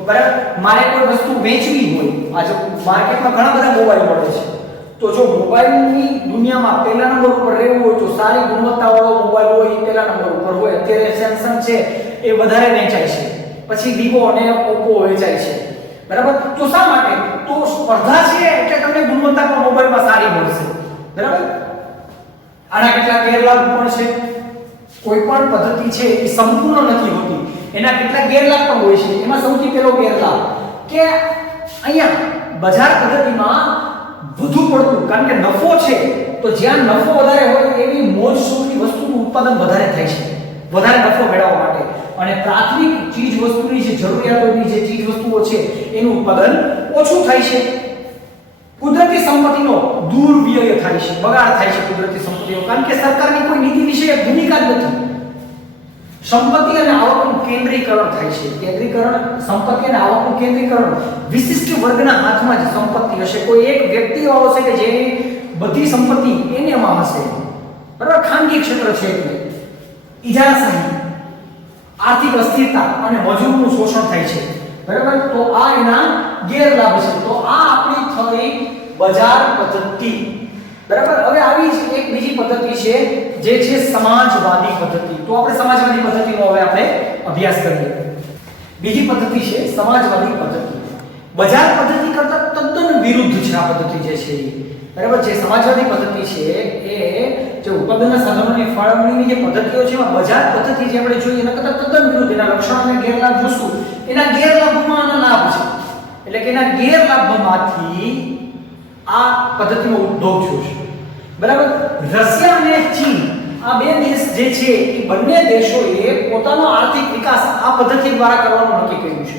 બરાબર મારે કોઈ વસ્તુ વેચવી હોય આજે માર્કેટમાં ઘણા બધા મોબાઈલ મળે છે તો જો મોબાઈલની દુનિયામાં પહેલા નંબર ઉપર રહેવું હોય તો સારી ગુણવત્તાવાળો મોબાઈલ હોય એ પહેલા નંબર ઉપર હોય અત્યારે સેમસંગ છે એ વધારે વેચાય છે પછી વિવો અને ઓપ્પો વેચાય છે બરાબર તો શા માટે તો સ્પર્ધા છે એટલે તમને ગુણવત્તા પણ મોબાઈલમાં સારી મળશે બરાબર આના કેટલા ગેરલાભ પણ છે કોઈ પણ પદ્ધતિ છે એ સંપૂર્ણ નથી હોતી એના કેટલા ગેરલાભ પણ હોય છે એમાં સૌથી પહેલો ગેરલાભ કે અહીંયા બજાર પદ્ધતિમાં વધુ પડતું કારણ કે નફો છે તો જ્યાં નફો વધારે હોય એવી મોજ શોખની વસ્તુનું ઉત્પાદન વધારે થાય છે વધારે નફો મેળવવા માટે અને પ્રાથમિક ચીજ વસ્તુની જે જરૂરિયાતોની જે ચીજ વસ્તુઓ છે એનું ઉત્પાદન ઓછું થાય છે કુદરતી સંપત્તિનો દુર્વ્યય થાય છે બગાડ થાય છે કુદરતી સંપત્તિનો કારણ કે સરકારની કોઈ નીતિ વિશે ભૂમિકા જ નથી સંપત્તિ અને આવકનું કેન્દ્રીકરણ થાય છે કેન્દ્રીકરણ સંપત્તિ અને આવકનું કેન્દ્રીકરણ વિશિષ્ટ વર્ગના હાથમાં જ સંપત્તિ હશે કોઈ એક વ્યક્તિ એવો હશે કે જેની બધી સંપત્તિ એનામાં હશે બરાબર ખાનગી ક્ષેત્ર છે એટલે ઇજારાશાહી આર્થિક અસ્થિરતા અને મજૂરનું શોષણ થાય છે બરાબર તો આ એના ગેરલાભ છે તો આ આપણી થઈ બજાર પદ્ધતિ બરાબર હવે આવી જ એક બીજી પદ્ધતિ છે જે છે સમાજવાદી પદ્ધતિ તો આપણે સમાજવાદી પદ્ધતિનો હવે આપણે અભ્યાસ કરીએ બીજી પદ્ધતિ છે સમાજવાદી પદ્ધતિ બજાર પદ્ધતિ કરતાં તદ્દન વિરુદ્ધ છે આ પદ્ધતિ જે છે બરાબર જે સમાજવાદી પદ્ધતિ છે એ જે ઉત્પાદનના સાધનોની ફાળવણીની જે પદ્ધતિઓ છે એમાં બજાર પદ્ધતિ જે આપણે જોઈએ એના કરતાં તદ્દન વિરુદ્ધ એના લક્ષણો અને ગેરલાભ જોશું એના ગેરલાભમાં આના લાભ છે એટલે કે એના ગેરલાભમાંથી આ પદ્ધતિનો ઉદ્ભવ થયો છે બરાબર રશિયા અને ચીન આ બે દેશ જે છે એ બંને દેશોએ પોતાનો આર્થિક વિકાસ આ પદ્ધતિ દ્વારા કરવાનું નક્કી કર્યું છે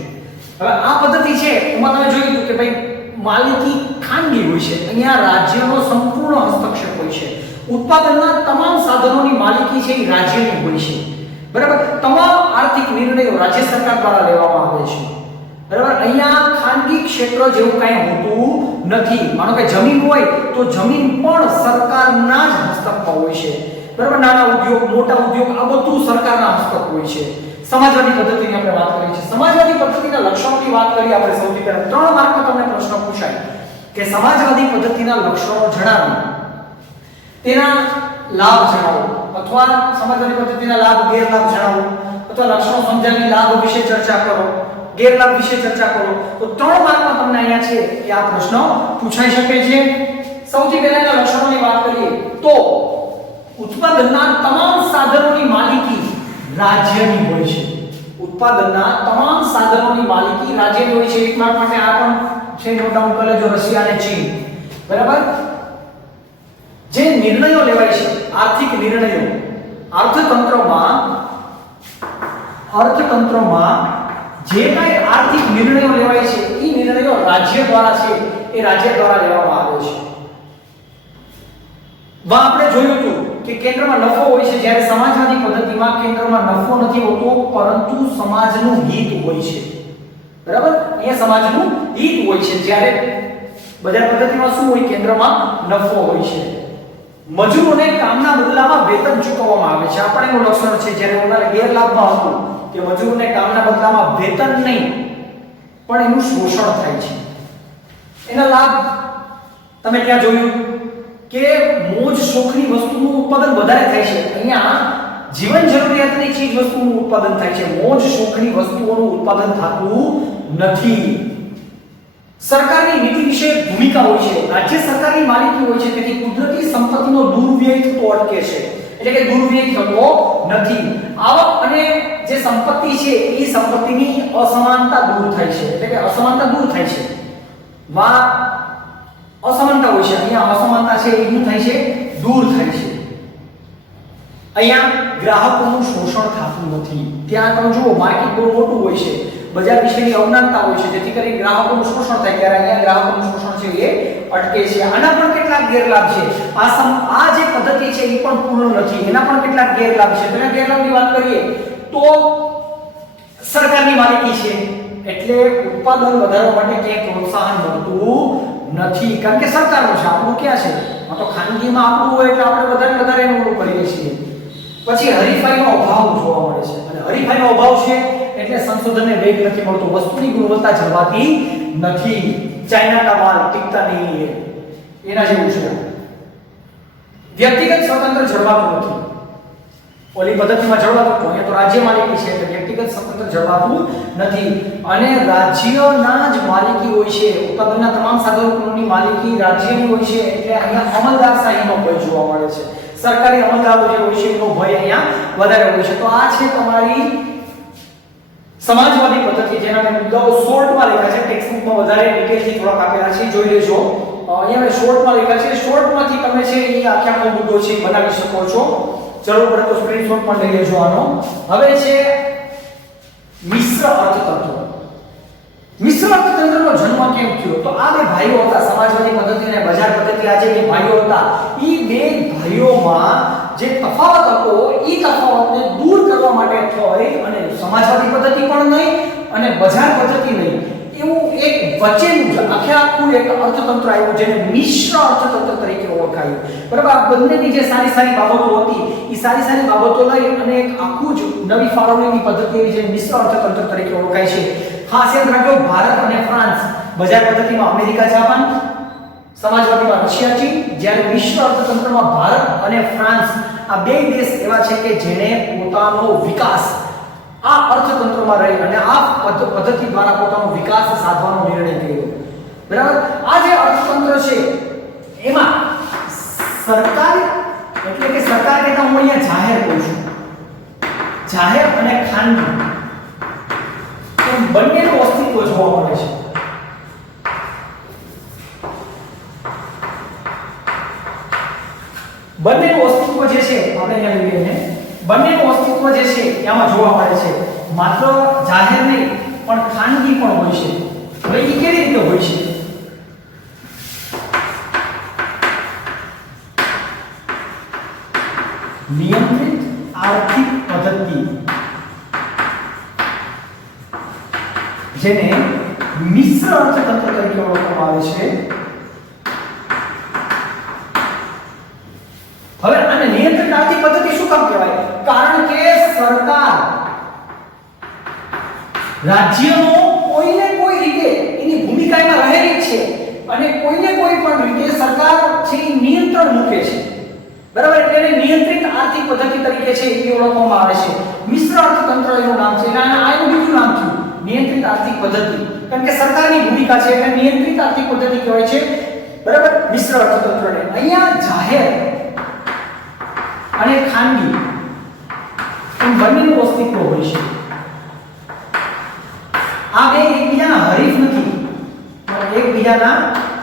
હવે આ પદ્ધતિ છે એમાં તમે જોયું કે ભાઈ માલિકી ખાનગી હોય છે અહીંયા રાજ્યનો સંપૂર્ણ હસ્તક્ષેપ હોય છે ઉત્પાદનના તમામ સાધનોની માલિકી છે એ રાજ્યની હોય છે બરાબર તમામ આર્થિક નિર્ણયો રાજ્ય સરકાર દ્વારા લેવામાં આવે છે બરાબર અહીંયા ખાનગી ક્ષેત્ર જેવું કાંઈ હોતું નથી માનો કે જમીન હોય તો જમીન પણ સરકારના જ હસ્તકમાં હોય છે બરાબર નાના ઉદ્યોગ મોટા ઉદ્યોગ આ બધું સરકારના હસ્તક હોય છે સમાજવાદી પદ્ધતિની આપણે વાત કરી છે સમાજવાદી પદ્ધતિના લક્ષણોની વાત કરી આપણે સૌથી પહેલા 3 માર્કમાં તમને પ્રશ્ન પૂછાય કે સમાજવાદી પદ્ધતિના લક્ષણો જણાવો તેના લાભ જણાવો અથવા સમાજવાદી પદ્ધતિના લાભ ગેરલાભ જણાવો અથવા લક્ષણો સમજાવી લાભ વિશે ચર્ચા કરો ગેરલાભ વિશે ચર્ચા કરો તો 3 માર્કમાં તમને અહીંયા છે કે આ પ્રશ્ન પૂછાઈ શકે છે સૌથી પહેલા એના લક્ષણોની વાત કરીએ તો ઉત્પાદનના તમામ સાધનોની માલિકી રાજ્યની હોય છે ઉત્પાદનના તમામ સાધનોની માલિકી રાજ્યની હોય છે એક માર્ક માટે આ પણ છે નોટ ડાઉન કરી લેજો રશિયા અને ચીન બરાબર જે નિર્ણયો લેવાય છે આર્થિક નિર્ણયો અર્થતંત્રમાં જે કાંઈ આર્થિક નિર્ણયો લેવાય છે એ નિર્ણયો રાજ્ય દ્વારા છે, એ રાજ્ય દ્વારા લેવામાં આવે છે. આપણે જોયું હતું કે કેન્દ્રમાં નફો હોય છે, જ્યારે સમાજવાદી પદ્ધતિમાં કેન્દ્રમાં નફો નથી હોતો પરંતુ સમાજનું હિત હોય છે. બરાબર, અહીંયા સમાજનું હિત હોય છે, જ્યારે બજાર પદ્ધતિમાં શું હોય, કેન્દ્રમાં નફો હોય છે. મજૂરોને કામના બદલામાં વેતન ચૂકવવામાં આવે છે. આ પણ એનું લક્ષણ છે. જ્યારે ઓલા ગેરલાભમાં હતું કે મજૂરોને કામના બદલામાં વેતન નહીં પણ એનું શોષણ થાય છે. એના લાભ તમે ત્યાં જોયું કે મોજ શોખની વસ્તુનું ઉત્પાદન વધારે થાય છે. અહીંયા જીવન જરૂરિયાતની ચીજ વસ્તુનું ઉત્પાદન થાય છે, મોજ શોખની વસ્તુઓનું ઉત્પાદન થતું નથી. સરકારની નીતિ વિશે ભૂમિકા હોય છે. રાજ્ય સરકારની માલિકી હોય છે, તેથી કુદરતી સંપત્તિનો દુર્વ્યય થતો અટકે છે, એટલે કે દુર્વ્યય થતો નથી. આવક અને જે સંપત્તિ છે એ સંપત્તિની અસમાનતા દૂર થાય છે, એટલે કે અસમાનતા દૂર થાય છે. અસમાનતા હોય છે, અહીંયા અસમાનતા છે એ શું થાય છે, દૂર થાય છે. અહીંયા ગ્રાહકોનું શોષણ થતું નથી. ત્યાં તમે જુઓ માર્કેટ બહુ મોટું હોય છે, બજાર વિશેની અજ્ઞાનતા હોય છે, જેથી કરીને ગ્રાહકોનું શોષણ થાય. ત્યારે અહીંયા ગ્રાહકોનું શોષણ છે એ અટકે છે. આના પણ કેટલાક ગેરલાભ છે. આ જે પદ્ધતિ છે એ પણ પૂર્ણ નથી, એના પણ કેટલાક ગેરલાભ છે. તેના ગેરલાભની વાત કરીએ તો સરકારની માલિકી છે, એટલે ઉત્પાદન વધારવા માટે ક્યાંય પ્રોત્સાહન મળતું નથી, કારણ કે સરકારનું છે. આપણું ક્યાં છે, આ તો ખાનગીમાં આપણું હોય એટલે આપણે વધારે એનું કરીએ છીએ. પછી હરીફાઈનો અભાવ જોવા મળે છે, અને હરીફાઈનો અભાવ છે એટલે સંશોધનને વેગ નથી મળતો, વસ્તુની ગુણવત્તા જળવાતી નથી. ચાઇનાના માલ ટીકતા નહીં, એના જેવું છે. વ્યક્તિગત સ્વતંત્ર જળવાતું નથી. ઓલી પદ્ધતિમાં જળવાતું હતું, અહીંયા તો રાજ્ય માલિકી છે એટલે વ્યક્તિગત સ્વતંત્ર જળવાતું નથી. અને રાજ્યના જ માલિકી હોય છે, ઉત્પાદનના તમામ સાધનોની માલિકી રાજ્યની હોય છે, એટલે અહીંયા અમલદારશાહીનો ભય જોવા મળે છે. સરકારી અમલદારો જે હોય છે એનો ભય અહીંયા વધારે હોય છે. તો આ છે તમારી સમાજવાદી પદ્ધતિ, જેના મેં મુદ્દાઓ શોર્ટમાં લખ્યા છે. ટેક્સ્ટબુકમાં વધારે ડિટેલથી થોડા આપેલા છે, જોઈ લેજો. અહીંયા મેં શોર્ટમાં લખ્યા છે. શોર્ટમાંથી તમે છે એ આખો મુદ્દો છે બનાવી શકો છો. જરૂર પડે તો સ્ક્રીનશોટ પણ લઈ લેજો આનો. હવે છે મિશ્ર અર્થતંત્ર. મિશ્ર અર્થતંત્રનો જન્મ કેમ થયો? તો આ બે ભાઈઓ હતા, સમાજવાદી પદ્ધતિ અને બજાર પદ્ધતિ. આ જે બે ભાઈઓ હતા, એ બે ભાઈઓમાં જે તફાવત હતો એ તફાવતને દૂર કરવા માટે થઈ અને સમાજવાદી પદ્ધતિ પણ નહીં અને બજાર પદ્ધતિ નહીં, એવું એક વચ્ચેનું આખું એક અર્થતંત્ર આવ્યું, જેને મિશ્ર અર્થતંત્ર તરીકે ઓળખાયું. બરાબર, આ બંનેની જે સારી બાબતો હતી એ સારી બાબતો લઈ અને એક આખું જ નવી ફાળવણીની પદ્ધતિ જે મિશ્ર અર્થતંત્ર તરીકે ઓળખાય છે. ખાસ યાદ રાખજો, ભારત અને ફ્રાન્સ બજાર પદ્ધતિમાં, અમેરિકા જાપાન, સમાજવાદીમાં રશિયા ચીન. જ્યારે મિશ્ર અર્થતંત્રમાં ભારત અને ફ્રાન્સ આ બે દેશ એવા છે કે જેણે પોતાનો વિકાસ આ અર્થતંત્રમાં રહી અને આ પદ્ધતિ દ્વારા પોતાનો વિકાસ સાધવાનો નિર્ણય કર્યો. બરાબર, આ જે અર્થતંત્ર છે એમાં સરકાર, એટલે કે સરકાર કરતા હું અહીંયા જાહેર કહું છું, જાહેર અને ખાનગી એમ બંનેનું અસ્તિત્વ જોવા મળે છે. બંનેનું અસ્તિત્વ જે છે આપણે અહીંયા લઈએ, બંનેનું અસ્તિત્વ જે છે એમાં જોવા મળે છે. માત્ર જાહેર નહીં પણ ખાનગી પણ હોય છે. હવે એ કેવી રીતે હોય છે? નિયંત્રિત આર્થિક પદ્ધતિ, જેને મિશ્ર અર્થતંત્ર તરીકે ઓળખવામાં આવે છે. હવે આને નિયંત્રિત આર્થિક પદ્ધતિ શું કામ કહેવાય? કારણ કે સરકાર રાજ્યનો કોઈને કોઈ રીતે એની ભૂમિકા એમાં રહેલી છે અને કોઈને કોઈ પણ રીતે સરકાર છે એ નિયંત્રણ મૂકે છે. બરાબર, એટલે એને નિયંત્રિત આર્થિક પદ્ધતિ તરીકે છે એ ઓળખવામાં આવે છે. મિશ્ર અર્થતંત્ર એનું નામ છે, અને આનું બીજું નામ થયું નિયંત્રિત આર્થિક પદ્ધતિ, કારણ કે સરકારની ભૂમિકા છે એટલે નિયંત્રિત આર્થિક પદ્ધતિ કહેવાય છે. બરાબર, મિશ્ર અર્થતંત્રને. અહીંયા જાહેર અને ખાનગી એમ બંનેનું અસ્તિત્વ હોય છે. આ બે એકબીજાના હરીફ નથી પણ એકબીજાના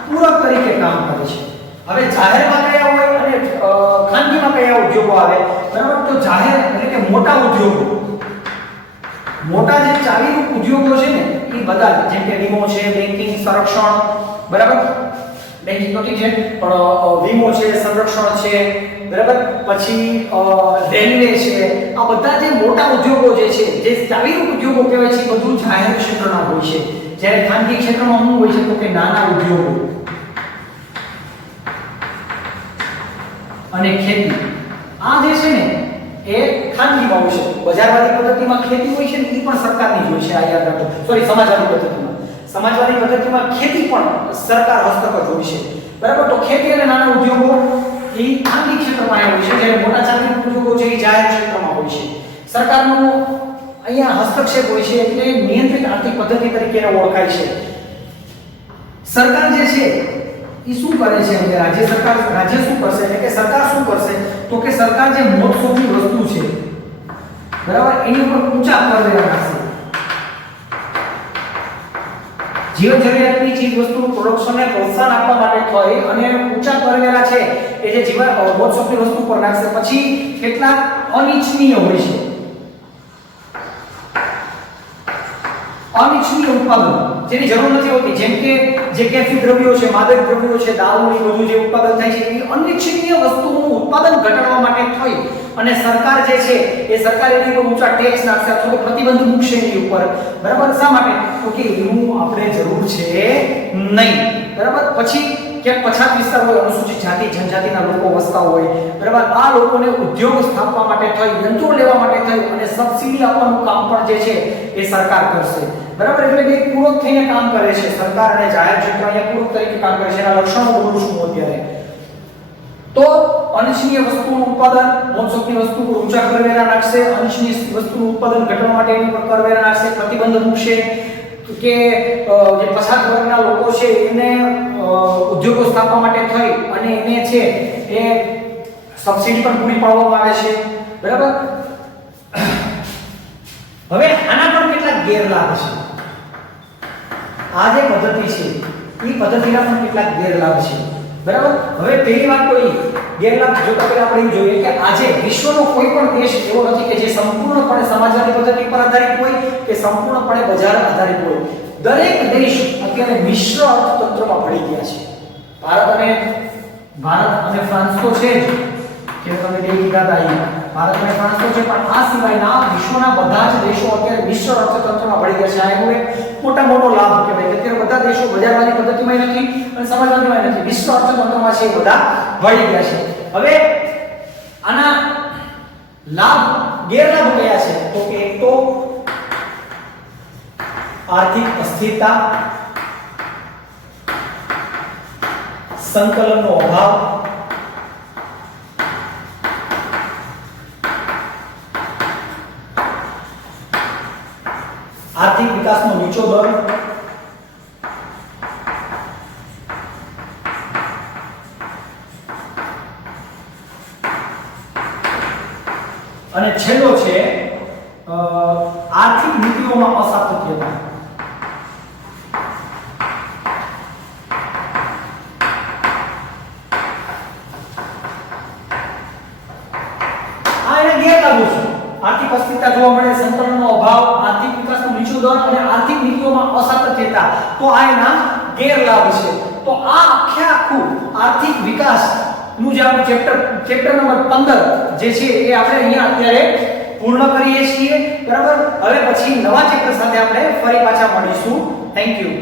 પૂરક તરીકે કામ કરે છે. હવે જાહેરમાં કયા હોય અને ખાનગીમાં કયા ઉદ્યોગો આવે? બરાબર, તો જાહેર એટલે કે મોટા ઉદ્યોગો, મોટા જે ચાવીરૂપ ઉદ્યોગો છે ને એ બધા જેમ કે વીમો છે, બેન્કિંગ, સંરક્ષણ, બરાબર, બેન્કિંગ તો ઠીક છે પણ વીમો છે, સંરક્ષણ છે, બરાબર, પછી રેલવે છે, આ બધા જે મોટા ઉદ્યોગો જે છે, જે ચાવીરૂપ ઉદ્યોગો કહેવાય છે, બધું જાહેર ક્ષેત્રના હોય છે. જ્યારે ખાનગી ક્ષેત્રમાં શું હોય છે તો કે નાના ઉદ્યોગો અને ખેતી. આ જે છે ને એ ખાનગીમાં હોય છે. બજારવાદી પદ્ધતિમાં ખેતી હોય છે ને એ પણ સરકારની જ હોય છે. આ યાદ રાખો. સોરી, સમાજવાદી પદ્ધતિમાં ખેતી પણ સરકાર હસ્તક જ હોય છે. બરાબર. તો ખેતી અને નાના ઉદ્યોગો એ ખાનગી ક્ષેત્રમાં હોય છે, જ્યારે મોટા ચાવીરૂપ ઉદ્યોગો છે એ જાહેર ક્ષેત્રમાં હોય છે. સરકારનો અહીંયા હસ્તક્ષેપ હોય છે એટલે નિયંત્રિત આર્થિક પદ્ધતિ તરીકે ઓળખાય છે. સરકાર જે છે એ શું કરે છે કે રાજ્ય શું કરશે એટલે કે સરકાર શું કરશે તો કે સરકાર જે મોજશોખની વસ્તુ છે, બરાબર, એની ઉપર ઊંચા કરવેરા નાખશે. જીવન જરૂરિયાતની ચીજ વસ્તુનું પ્રોડક્શનને પ્રોત્સાહન આપવા માટે થઈ અને ઊંચા કરવેરા છે એ જે જીવન મોજશોખની વસ્તુ પર નાખશે. પછી કેટલાક અનિચ્છનીય હોય છે, અનિચ્છનીય ઉત્પાદન જેની જરૂર નથી હોતી, જેમ કે જે કેફી દ્રવ્યો છે, માદક દ્રવ્યો છે, દારૂ એ બધું જે ઉત્પાદન થાય છે એ અનિચ્છનીય વસ્તુનું ઉત્પાદન ઘટાડવા માટે થઈ અને સરકાર જે છે એ સરકાર એની ઉપર ઊંચા ટેક્સ નાખશે અથવા તો પ્રતિબંધ મૂકશે એની ઉપર. બરાબર. શા માટે? તો કે એનું આપણે જરૂર છે નહીં. બરાબર. પછી ક્યાંક પછાત વિસ્તાર હોય, અનુસૂચિત જાતિ જનજાતિના લોકો વસતા હોય, બરાબર, આ લોકોને ઉદ્યોગ સ્થાપવા માટે થઈ, યંત્રો લેવા માટે થઈ અને સબસિડી આપવાનું કામ પણ જે છે એ સરકાર કરશે. બરાબર. એટલે બે પૂરક થઈને કામ કરે છે. સરકાર અને જાહેર ક્ષેત્ર અહીંયા પૂરક તરીકે કામ કરે છે. એના લક્ષણો બોલું છું અત્યારે. તો અનિચ્છનીય વસ્તુનું ઉત્પાદન, મોજશોખની વસ્તુ પર ઊંચા કરવેરા નાખશે, અનિચ્છનીય વસ્તુનું ઉત્પાદન ઘટાડવા માટે એની પર કરવેરા નાખશે, પ્રતિબંધ મૂકશે કે જે પછાત વર્ગના લોકો છે એને ઉદ્યોગો સ્થાપવા માટે થઈ અને એને છે એ સબસિડી પણ પૂરી પાડવામાં આવે છે. બરાબર. હવે આના પણ કેટલાક ગેરલાભ છે. આ જે પદ્ધતિ છે એ પદ્ધતિના પણ કેટલાક ગેરલાભ છે. બરાબર. હવે પહેલી વાત તો એ ગેરલાભ જોતા પહેલા આપણે એ જોઈએ કે આજે વિશ્વનો કોઈ પણ દેશ એવો નથી કે જે સંપૂર્ણપણે સમાજવાદી પદ્ધતિ પર આધારિત હોય કે સંપૂર્ણપણે બજાર આધારિત હોય. દરેક દેશ અત્યારે મિશ્ર અર્થતંત્રમાં ભળી ગયા છે. ભારત અને ફ્રાન્સ તો છે જ, કે તમે બે કીધા હતા, ભારત અને ફ્રાન્સ તો છે, પણ આ સિવાયના વિશ્વના બધા જ દેશો અત્યારે મિશ્ર અર્થતંત્રમાં ભળી ગયા છે. આ એનો એક મોટો લાભ કહેવાય કે અત્યારે બધા દેશો બજારવાદી પદ્ધતિમાં નથી અને સમાજવાદીમાં નથી, મિશ્ર અર્થતંત્રમાં છે, એ બધા ભળી ગયા છે. હવે આના લાભ ગેરલાભ કયા છે તો કે એક તો આર્થિક અસ્થિરતા, સંકલનનો અભાવ, આર્થિક વિકાસનો નીચો દર, અને છેલ્લો છે આર્થિક નીતિઓમાં અસાતત્યતા. આર્થિક અસ્થિરતા જોવા મળે, સંકલનનો અભાવ, આર્થિક વિકાસનો નીચો દર અને આર્થિક નીતિઓમાં અસાતત્યતા. તો આ એના ગેરલાભ છે. તો આ આખું આર્થિક વિકાસ નું જે આપણું ચેપ્ટર નંબર 15 જે છે એ આપણે અહીંયા અત્યારે પૂર્ણ કરીએ છીએ. બરાબર. હવે પછી નવા ચેપ્ટર સાથે આપણે ફરી પાછા મળીશું. Thank you.